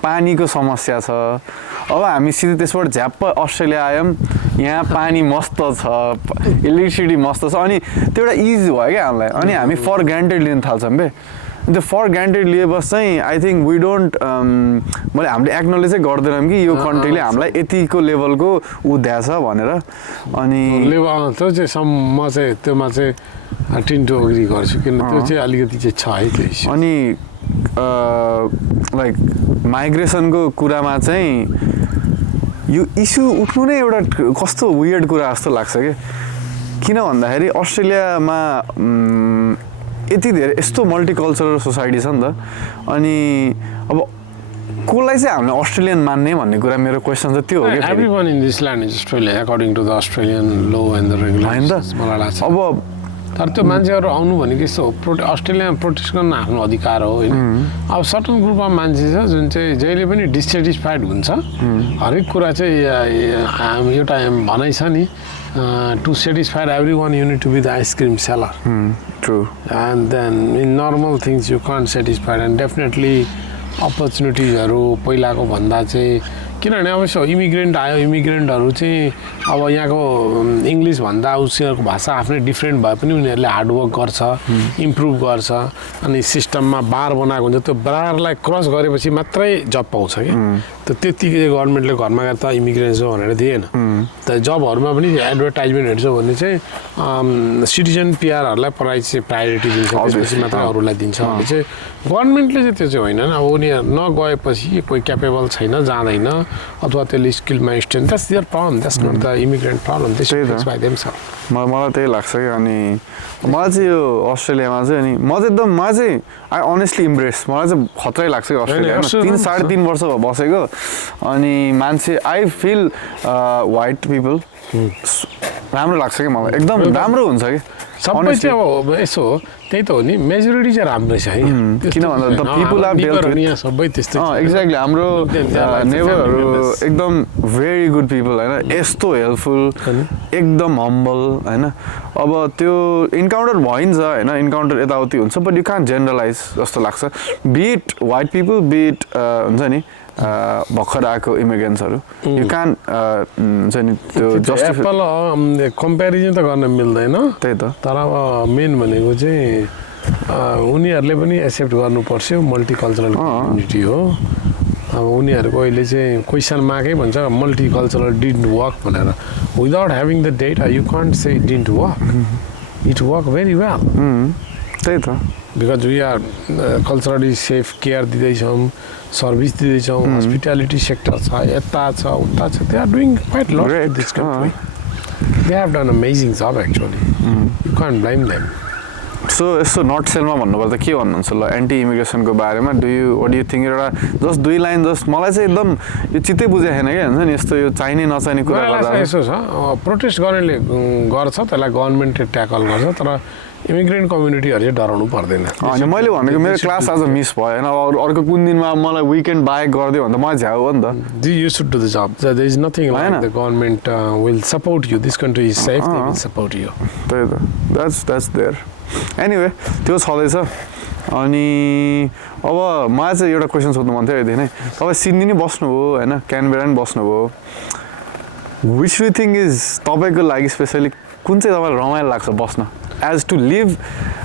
पानीको समस्या छ अब हामी सिधै त्यसबाट झ्याप्प अस्ट्रेलिया आयौँ यहाँ पानी मस्त छ इलेक्ट्रिसिटी मस्त छ अनि त्यो एउटा इजी भयो क्या हामीलाई अनि हामी फर ग्रान्टेड लिन थाल्छौँ बे त्यो फर ग्रान्टेड लिएपछि चाहिँ आई थिङ्क वी डोन्ट हामीले एक्नोलेजै गर्दैनौँ कि यो कन्ट्रीले हामीलाई यतिको लेभलको ऊ दिएछ भनेर अनि त्यो चाहिँ म चाहिँ त्योमा चाहिँ टिन्टो अग्री गर्छु किन त्यो चाहिँ अलिकति चाहिँ छ है त्यो अनि लाइक माइग्रेसनको कुरामा चाहिँ यो इस्यु उठ्नु नै एउटा कस्तो वियर्ड कुरा जस्तो लाग्छ कि किन भन्दाखेरि अस्ट्रेलियामा यति धेरै यस्तो मल्टिकल्चरल सोसाइटी छ नि त अनि अब कसलाई चाहिँ हामीले अस्ट्रेलियन मान्ने भन्ने कुरा मेरो क्वेसन चाहिँ त्यो हो कि everyone in this land is Australia according to the Australian law and the regulations मलाई लाग्छ अब तर त्यो मान्छेहरू आउनु भनेको यस्तो अस्ट्रेलियामा प्रोटेस्ट गर्न आफ्नो अधिकार हो होइन अब सर्टन ग्रुप अफ मान्छे छ जुन चाहिँ जहिले पनि डिससेटिस्फाइड हुन्छ हरेक कुरा चाहिँ एउटा भनाइ छ नि to satisfied everyone you need to be the ice cream seller true and then in normal things you can't satisfied and definitely अपर्च्युनिटिजहरू पहिलाको भन्दा चाहिँ किनभने अब यसो इमिग्रेन्ट आयो इमिग्रेन्टहरू चाहिँ अब यहाँको इङ्ग्लिस भन्दा उनीहरूको भाषा आफ्नै डिफ्रेन्ट भए पनि उनीहरूले हार्डवर्क गर्छ इम्प्रुभ गर्छ अनि सिस्टममा बार बनाएको हुन्छ त्यो बारलाई क्रस गरेपछि मात्रै जब पाउँछ कि त त्यतिकै गभर्मेन्टले घरमा गएर त इमिग्रेन्ट्स हो भनेर दिएन त जबहरूमा पनि एडभर्टाइजमेन्ट हेर्छ भने चाहिँ सिटिजन पिआरहरूलाई प्रायोरिटी दिन्छ त्यसपछि मात्रै अरूलाई दिन्छ भने चाहिँ गभर्मेन्टले चाहिँ त्यो चाहिँ होइन अब उनीहरू नगएपछि कोही क्यापेबल छैन जाँदैन अथवा त्यसले स्किलमा strength that's their problem that's not the immigrant problem this is by themselves मलाई त्यही लाग्छ कि अनि मलाई चाहिँ यो अस्ट्रेलियामा चाहिँ अनि म चाहिँ एकदम मलाई चाहिँ आई अनेस्टली इम्प्रेस मलाई चाहिँ खतरै लाग्छ कि अस्ट्रेलियामा 3-3.5 वर्ष बसेको अनि मान्छे आई फिल वाइट पिपल राम्रो लाग्छ कि मलाई एकदम राम्रो हुन्छ कि सबै चाहिँ अब यसो त्यही त हो नि मेजोरिटी चाहिँ राम्रै छ है किन भन्दा the people are dealt with यहाँ सबै त्यस्तै एक्ज्याक्टली हाम्रो नेबरहरू एकदम भेरी गुड पिपल होइन यस्तो हेल्पफुल एकदम हम्बल होइन अब त्यो इन्काउन्टर भइन्छ होइन इन्काउन्टर यताउति हुन्छ बट यु कान्ट जेनरलाइज जस्तो लाग्छ बिट वाइट पिपल बिट हुन्छ नि भर्खर आएको इमिग्रेन्ट्सहरू यु कान हुन्छ नि त्यो जस्ट कम्पेरिजन त गर्न मिल्दैन त्यही त तर अब मेन भनेको चाहिँ उनीहरूले पनि एक्सेप्ट गर्नुपर्छ मल्टिकल्चरल कम्युनिटी हो अब उनीहरूको अहिले चाहिँ क्वेसनमाकै भन्छ मल्टिकल्चरल डिन्ट वर्क भनेर without having the data you can't say didn't work it work very well त्यही त because we are culturally safe care दिँदैछौँ सर्भिस दिँदैछौँ हस्पिटालिटी सेक्टर छ यता छ उता छ they are doing quite lot in this country they have done amazing जब actually you can't blame them so यस्तो नर्थ सेलमा भन्नुपर्दा के भन्नुहुन्छ ल एन्टी इमिग्रेसनको बारेमा वाट यु थिङ्क एउटा जस्ट 2 लाइन जस्ट मलाई चाहिँ एकदम यो चित्तै बुझेको छैन क्या हुन्छ नि यस्तो यो चाहिने नचाहिने कुरा गर्दा यसो छ प्रोटेस्ट गर्नेले गर्छ त्यसलाई गभर्मेन्टले ट्याकल गर्छ तर इमिग्रेन्ट कम्युनिटीहरू चाहिँ डराउनु पर्दैन अनि मैले भनेको मेरो क्लास आज मिस भयो होइन अब अर्को कुन दिनमा मलाई विकेन्ड बाहेक गरिदियो भने त मलाई झ्याउ हो नि त you should do the job there is nothing like the government will support you this country is safe they will support you त्यही त द्याट्स देयर एनिवे त्यो छँदैछ अनि अब मलाई चाहिँ एउटा क्वेसन सोध्नु मन थियो यति नै तपाईँ सिडनी नै बस्नुभयो होइन क्यानबेरा पनि बस्नुभयो विच यु थिङ्क इज तपाईँको लागि स्पेसली कुन चाहिँ तपाईँलाई रमाइलो लाग्छ बस्न एज टु लिभ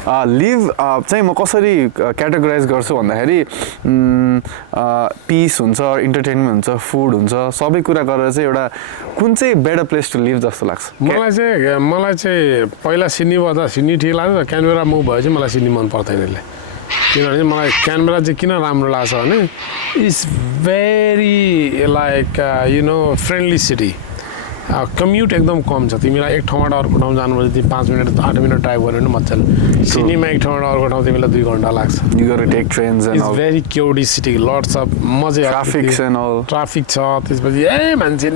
चाहिँ म कसरी क्याटेगोराइज गर्छु भन्दाखेरि पिस हुन्छ इन्टरटेनमेन्ट हुन्छ फुड हुन्छ सबै कुरा गरेर चाहिँ एउटा कुन चाहिँ बेटर प्लेस टु लिभ जस्तो लाग्छ मलाई चाहिँ पहिला सिडनी बस्दा सिडनी ठिक लाग्छ क्यानबेरा मुभ भयो चाहिँ मलाई सिडनी मन पर्दैन यसले किनभने मलाई क्यानबेरा चाहिँ किन राम्रो लाग्छ भने it's very like you know friendly city commute एकदम कम छ तिमीलाई एक ठाउँबाट अर्को ठाउँ जानुपर्छ तिमी 5 मिनट 8 मिनट ड्राइभ गर्यो भने मजाले सिडनीमा एक ठाउँबाट अर्को ठाउँ तिमीलाई 2 घन्टा लाग्छ you got to take trains and it's very cutie city lots of मजा ट्राफिक छ त्यसपछि मान्छे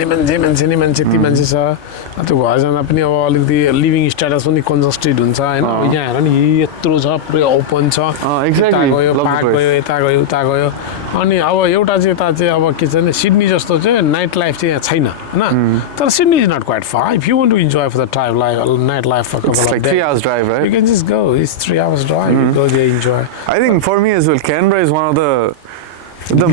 ती मान्छे छ त्यो घर जाँदा पनि अब अलिकति लिभिङ स्ट्याटस पनि कन्जस्टेड हुन्छ होइन यहाँ हेर नि यत्रो छ पुरै ओपन छ यता गयो पार्क गयो यता गयो उता गयो अनि अब एउटा चाहिँ यता चाहिँ अब के छ भने सिडनी जस्तो चाहिँ नाइट लाइफ चाहिँ यहाँ छैन होइन तर Sydney is not quite far. If you want to enjoy for the night life for a couple of days, 3 hours drive, right? You can just go. It's 3 hours drive. You go there, enjoy. I think for me as well, Canberra is one of the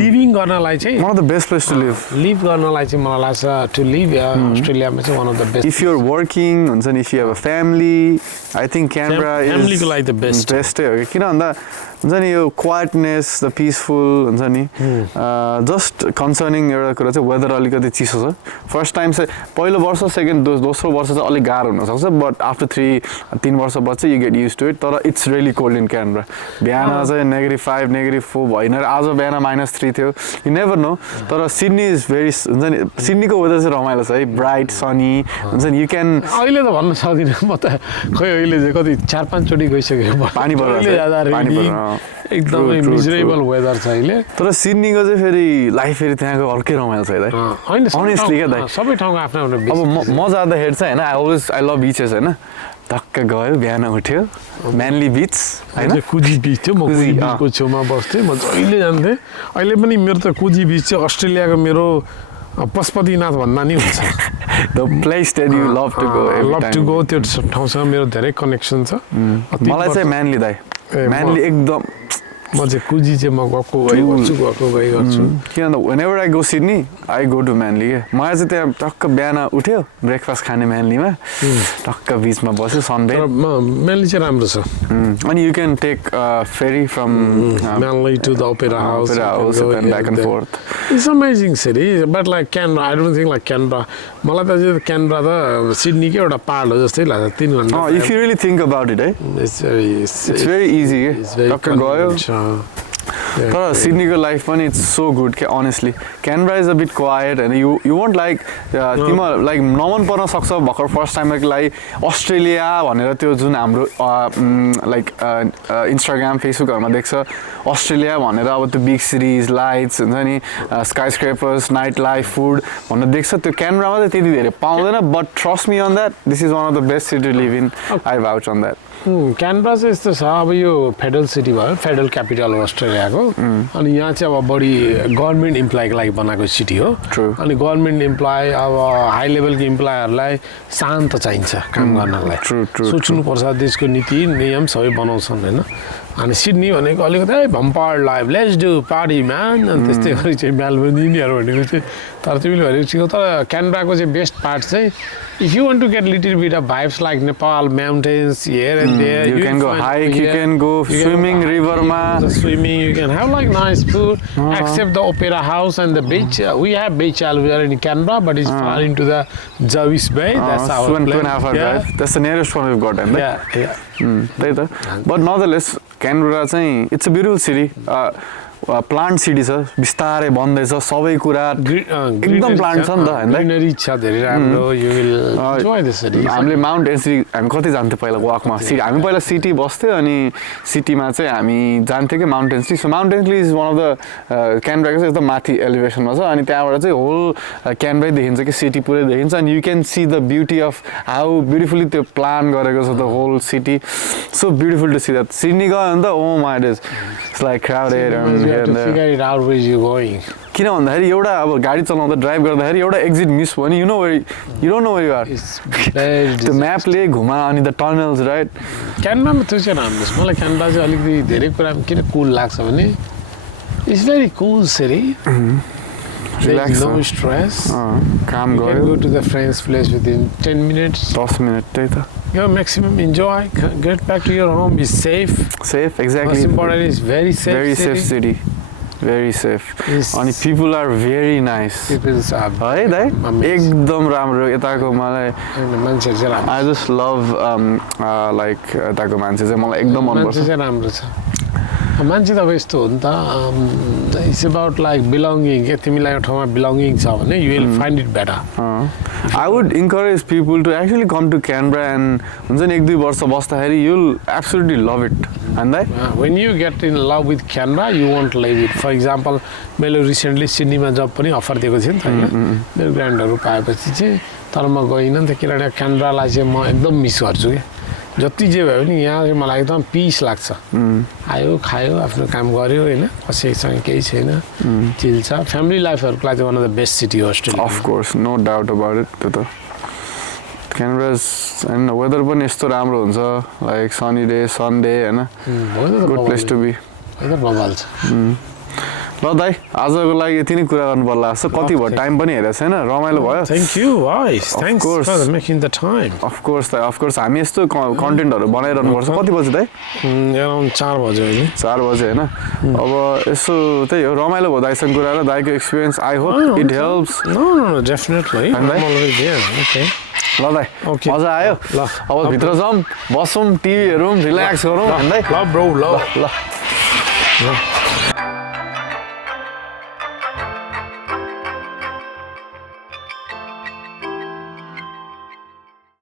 living गर्नलाई चाहिँ one of the best place to live. Live गर्नलाई चाहिँ मलाई लाग्छ to live अस्ट्रेलियामा चाहिँ one of the best. If you're working, हुन्छ नि if you have a family, I think Canberra is family को लागि the best. Best हो किन भन्दा हुन्छ नि यो क्वाइटनेस द पिसफुल हुन्छ नि जस्ट कन्सर्निङ एउटा कुरा चाहिँ वेदर अलिकति चिसो छ फर्स्ट टाइम चाहिँ पहिलो वर्ष सेकेन्ड दोस्रो वर्ष चाहिँ अलिक गाह्रो हुनसक्छ बट आफ्टर 3 वर्षपछि चाहिँ you get use to it तर it's really cold in Canberra बिहान चाहिँ -5 -4 भएन र आज बिहान -3 थियो यु नेभर नो तर सिडनी इज भेरी हुन्छ नि सिडनीको वेदर चाहिँ रमाइलो छ है ब्राइट सनी हुन्छ नि यु क्यान अहिले त भन्न सक्दिनँ म त खै अहिले चाहिँ कति 4-5 चोटि गइसक्यो पानी पर्छ एकदमै मिजरेबल वेदर छ अहिले तर सिडनीको चाहिँ फेरि लाइफ फेरि त्यहाँको अर्कै रमाइलो छ है अनेस्टली क्या दाइ सबै ठाउँको आफ्नो आफ्नो अब म जाँदाखेरि चाहिँ होइन आई लभ बिचेस होइन टक्क गयो बिहान उठ्यो म्यानली बिच होइन कुजी बिच थियो म कुजी बिचको छेउमा बस्थेँ म जहिले जान्थेँ अहिले पनि मेरो त कुजी बिच चाहिँ अस्ट्रेलियाको मेरो पशुपतिनाथ भन्दा नि हुन्छ the place that you love to go त्यो ठाउँसँग मेरो धेरै कनेक्सन छ मलाई चाहिँ म्यानली दाइ म्यानली एकदम म चाहिँ कुजी चाहिँ म गएको गर्छु किन भन्दा whenever I go Sydney I go to Manly के मलाई चाहिँ त्यहाँ टक्क बिहान उठ्यो ब्रेकफास्ट खाने म्यानलीमा टक्क बिचमा बस्यो सनबे म्यानली चाहिँ राम्रो छ अनि you can take ferry from Manly to the Opera House and back and forth it's amazing city but like Canberra I don't think like Canberra मलाई त चाहिँ क्यानबरा त सिडनीकै एउटा पार्ट हो जस्तै लाग्छ 3 घन्टा if you really think about it है इट्स भेरी इजी के टक्क गयो तर सिडनीको लाइफ पनि इट्स सो गुड क्या honestly Canberra is a bit quite होइन यु वन्ट लाइक तिमीहरू लाइक नमन पर्न सक्छ भर्खर फर्स्ट टाइमको लागि अस्ट्रेलिया भनेर त्यो जुन हाम्रो लाइक इन्स्टाग्राम फेसबुकहरूमा देख्छ अस्ट्रेलिया भनेर अब त्यो बिग सिटिज लाइट्स हुन्छ नि skyscrapers night life food भनेर देख्छ त्यो क्यानबरामा चाहिँ त्यति धेरै पाउँदैन but trust me on that this is one of the best city to live in I vouch on that Canberra चाहिँ यस्तो छ अब यो फेडरल सिटी भयो फेडरल क्यापिटल हो अस्ट्रेलियाको अनि यहाँ चाहिँ अब बढी गभर्मेन्ट इम्प्लोइको लागि बनाएको सिटी हो अनि गभर्मेन्ट इम्प्लोइ अब हाई लेभलको इम्प्लोइहरूलाई शान्त चाहिन्छ काम गर्नलाई सोच्नुपर्छ देशको नीति नियम सबै बनाउँछन् होइन अनि सिडनी भनेको अलिकति भम्पर live let's do party man अनि त्यस्तै गरी चाहिँ मेलबर्न यिनीहरू भनेको चाहिँ तर तिमीले भनेको ठिक हो तर क्यानबराको चाहिँ बेस्ट पार्ट चाहिँ if you want to get little bit of vibes like Nepal mountains here and there you can go hike you can go swimming river ma swimming you can have like nice food except the opera house and the beach we have beach over in Canberra but it's far into the Jervis Bay that's our plan 2.5 hour drive that's the nearest one we've got and yeah but nonetheless Canberra चाहिँ it's a beautiful city plant city छ बिस्तारै बन्दैछ सबै कुरा एकदम plant छ नि त greenery छ धेरै राम्रो you will enjoy the city हामीले माउन्ट एन्ट्री हामी कति जान्थ्यौँ पहिला वाकमा हामी पहिला सिटी बस्थ्यो अनि सिटीमा चाहिँ हामी जान्थ्यौँ कि Mount Ainslie so Mount Ainslie is one of the क्यानबराको चाहिँ एकदम माथि एलिभेसनमा छ अनि त्यहाँबाट चाहिँ होल क्यानबरै देखिन्छ कि सिटी पुरै देखिन्छ अनि you can see the beauty of how beautifully त्यो प्लान गरेको छ the whole city so beautiful to see that Sydney गयो भने त oh my it it's like crowded किन भन्दाखेरि एउटा अब गाडी चलाउँदा ड्राइभ गर्दाखेरि एउटा एक्जिट मिस भयो नि you don't know where you are त्यो म्यापले घुमा अनि द टनल्स राइट क्यानबरामा त्यो चाहिँ राम्रो छ मलाई क्यानबरा चाहिँ अलिकति धेरै कुरामा किन कुल लाग्छ भने it's very cool city relax no stress काम गयो go to the friends place within 10 minutes 10 minute त्यही त यो maximum enjoy get back to your home is safe exactly important is very safe city very safe अनि people are very nice है दाइ एकदम राम्रो यताको मलाई मान्छेहरू चाहिँ राम्रो आई जस्ट लभ लाइक यताको मान्छे चाहिँ मलाई एकदम मनपर्छ चाहिँ राम्रो छ मान्छे त अब यस्तो हो नि त इट्स अबाउट लाइक बिलोङ्गिङ के तिमीलाई एउटा ठाउँमा बिलोङ्गिङ छ भने you will find it better I would encourage people to actually come to Canberra and हुन्छ नि 1-2 वर्ष बस्दाखेरि you'll absolutely love it and when you get in love with Canberra you want live it for example मैले recently सिडनीमा जब पनि offer दिएको थिएँ नि त होइन मेरो ग्रान्डहरू पाएपछि चाहिँ तर म गइनँ नि त किनभने क्यानबरालाई चाहिँ म एकदम मिस गर्छु कि जति जे भयो नि यहाँ चाहिँ मलाई एकदम पिस लाग्छ आयो खायो आफ्नो काम गर्यो होइन कसैसँग केही छैन चिल छ फ्यामिली लाइफहरूको लागि one of the best city हो Australia of course no doubt about it त्यो त क्यानबरा एन्ड वेदर पनि यस्तो राम्रो हुन्छ लाइक सनी डे सन्डे होइन good place to be weather बबाल छ ल दाइ आजको लागि यति नै कुरा गर्नु पर्ला जस्तो कति भयो टाइम पनि हेरेको छैन रमाइलो भयो Thank you, guys. Thanks course. for making the time. Of course दाइ अफकोर्स हामी यस्तो कन्टेन्टहरू बनाइरहनु पर्छ कति बजी दाइ Around 4 बज्यो अहिले 4 बजे होइन अब यसो त्यही हो रमाइलो भयो दाइसँग कुरा र दाइको experience I hope it helps No, definitely. I'm right? already there. Okay. ल दाइ Okay. मजा आयो ल अब भित्र जाउँ बसौँ टिभी हेरौँ रिल्याक्स गरौँ भन्दै Love, bro, love. ल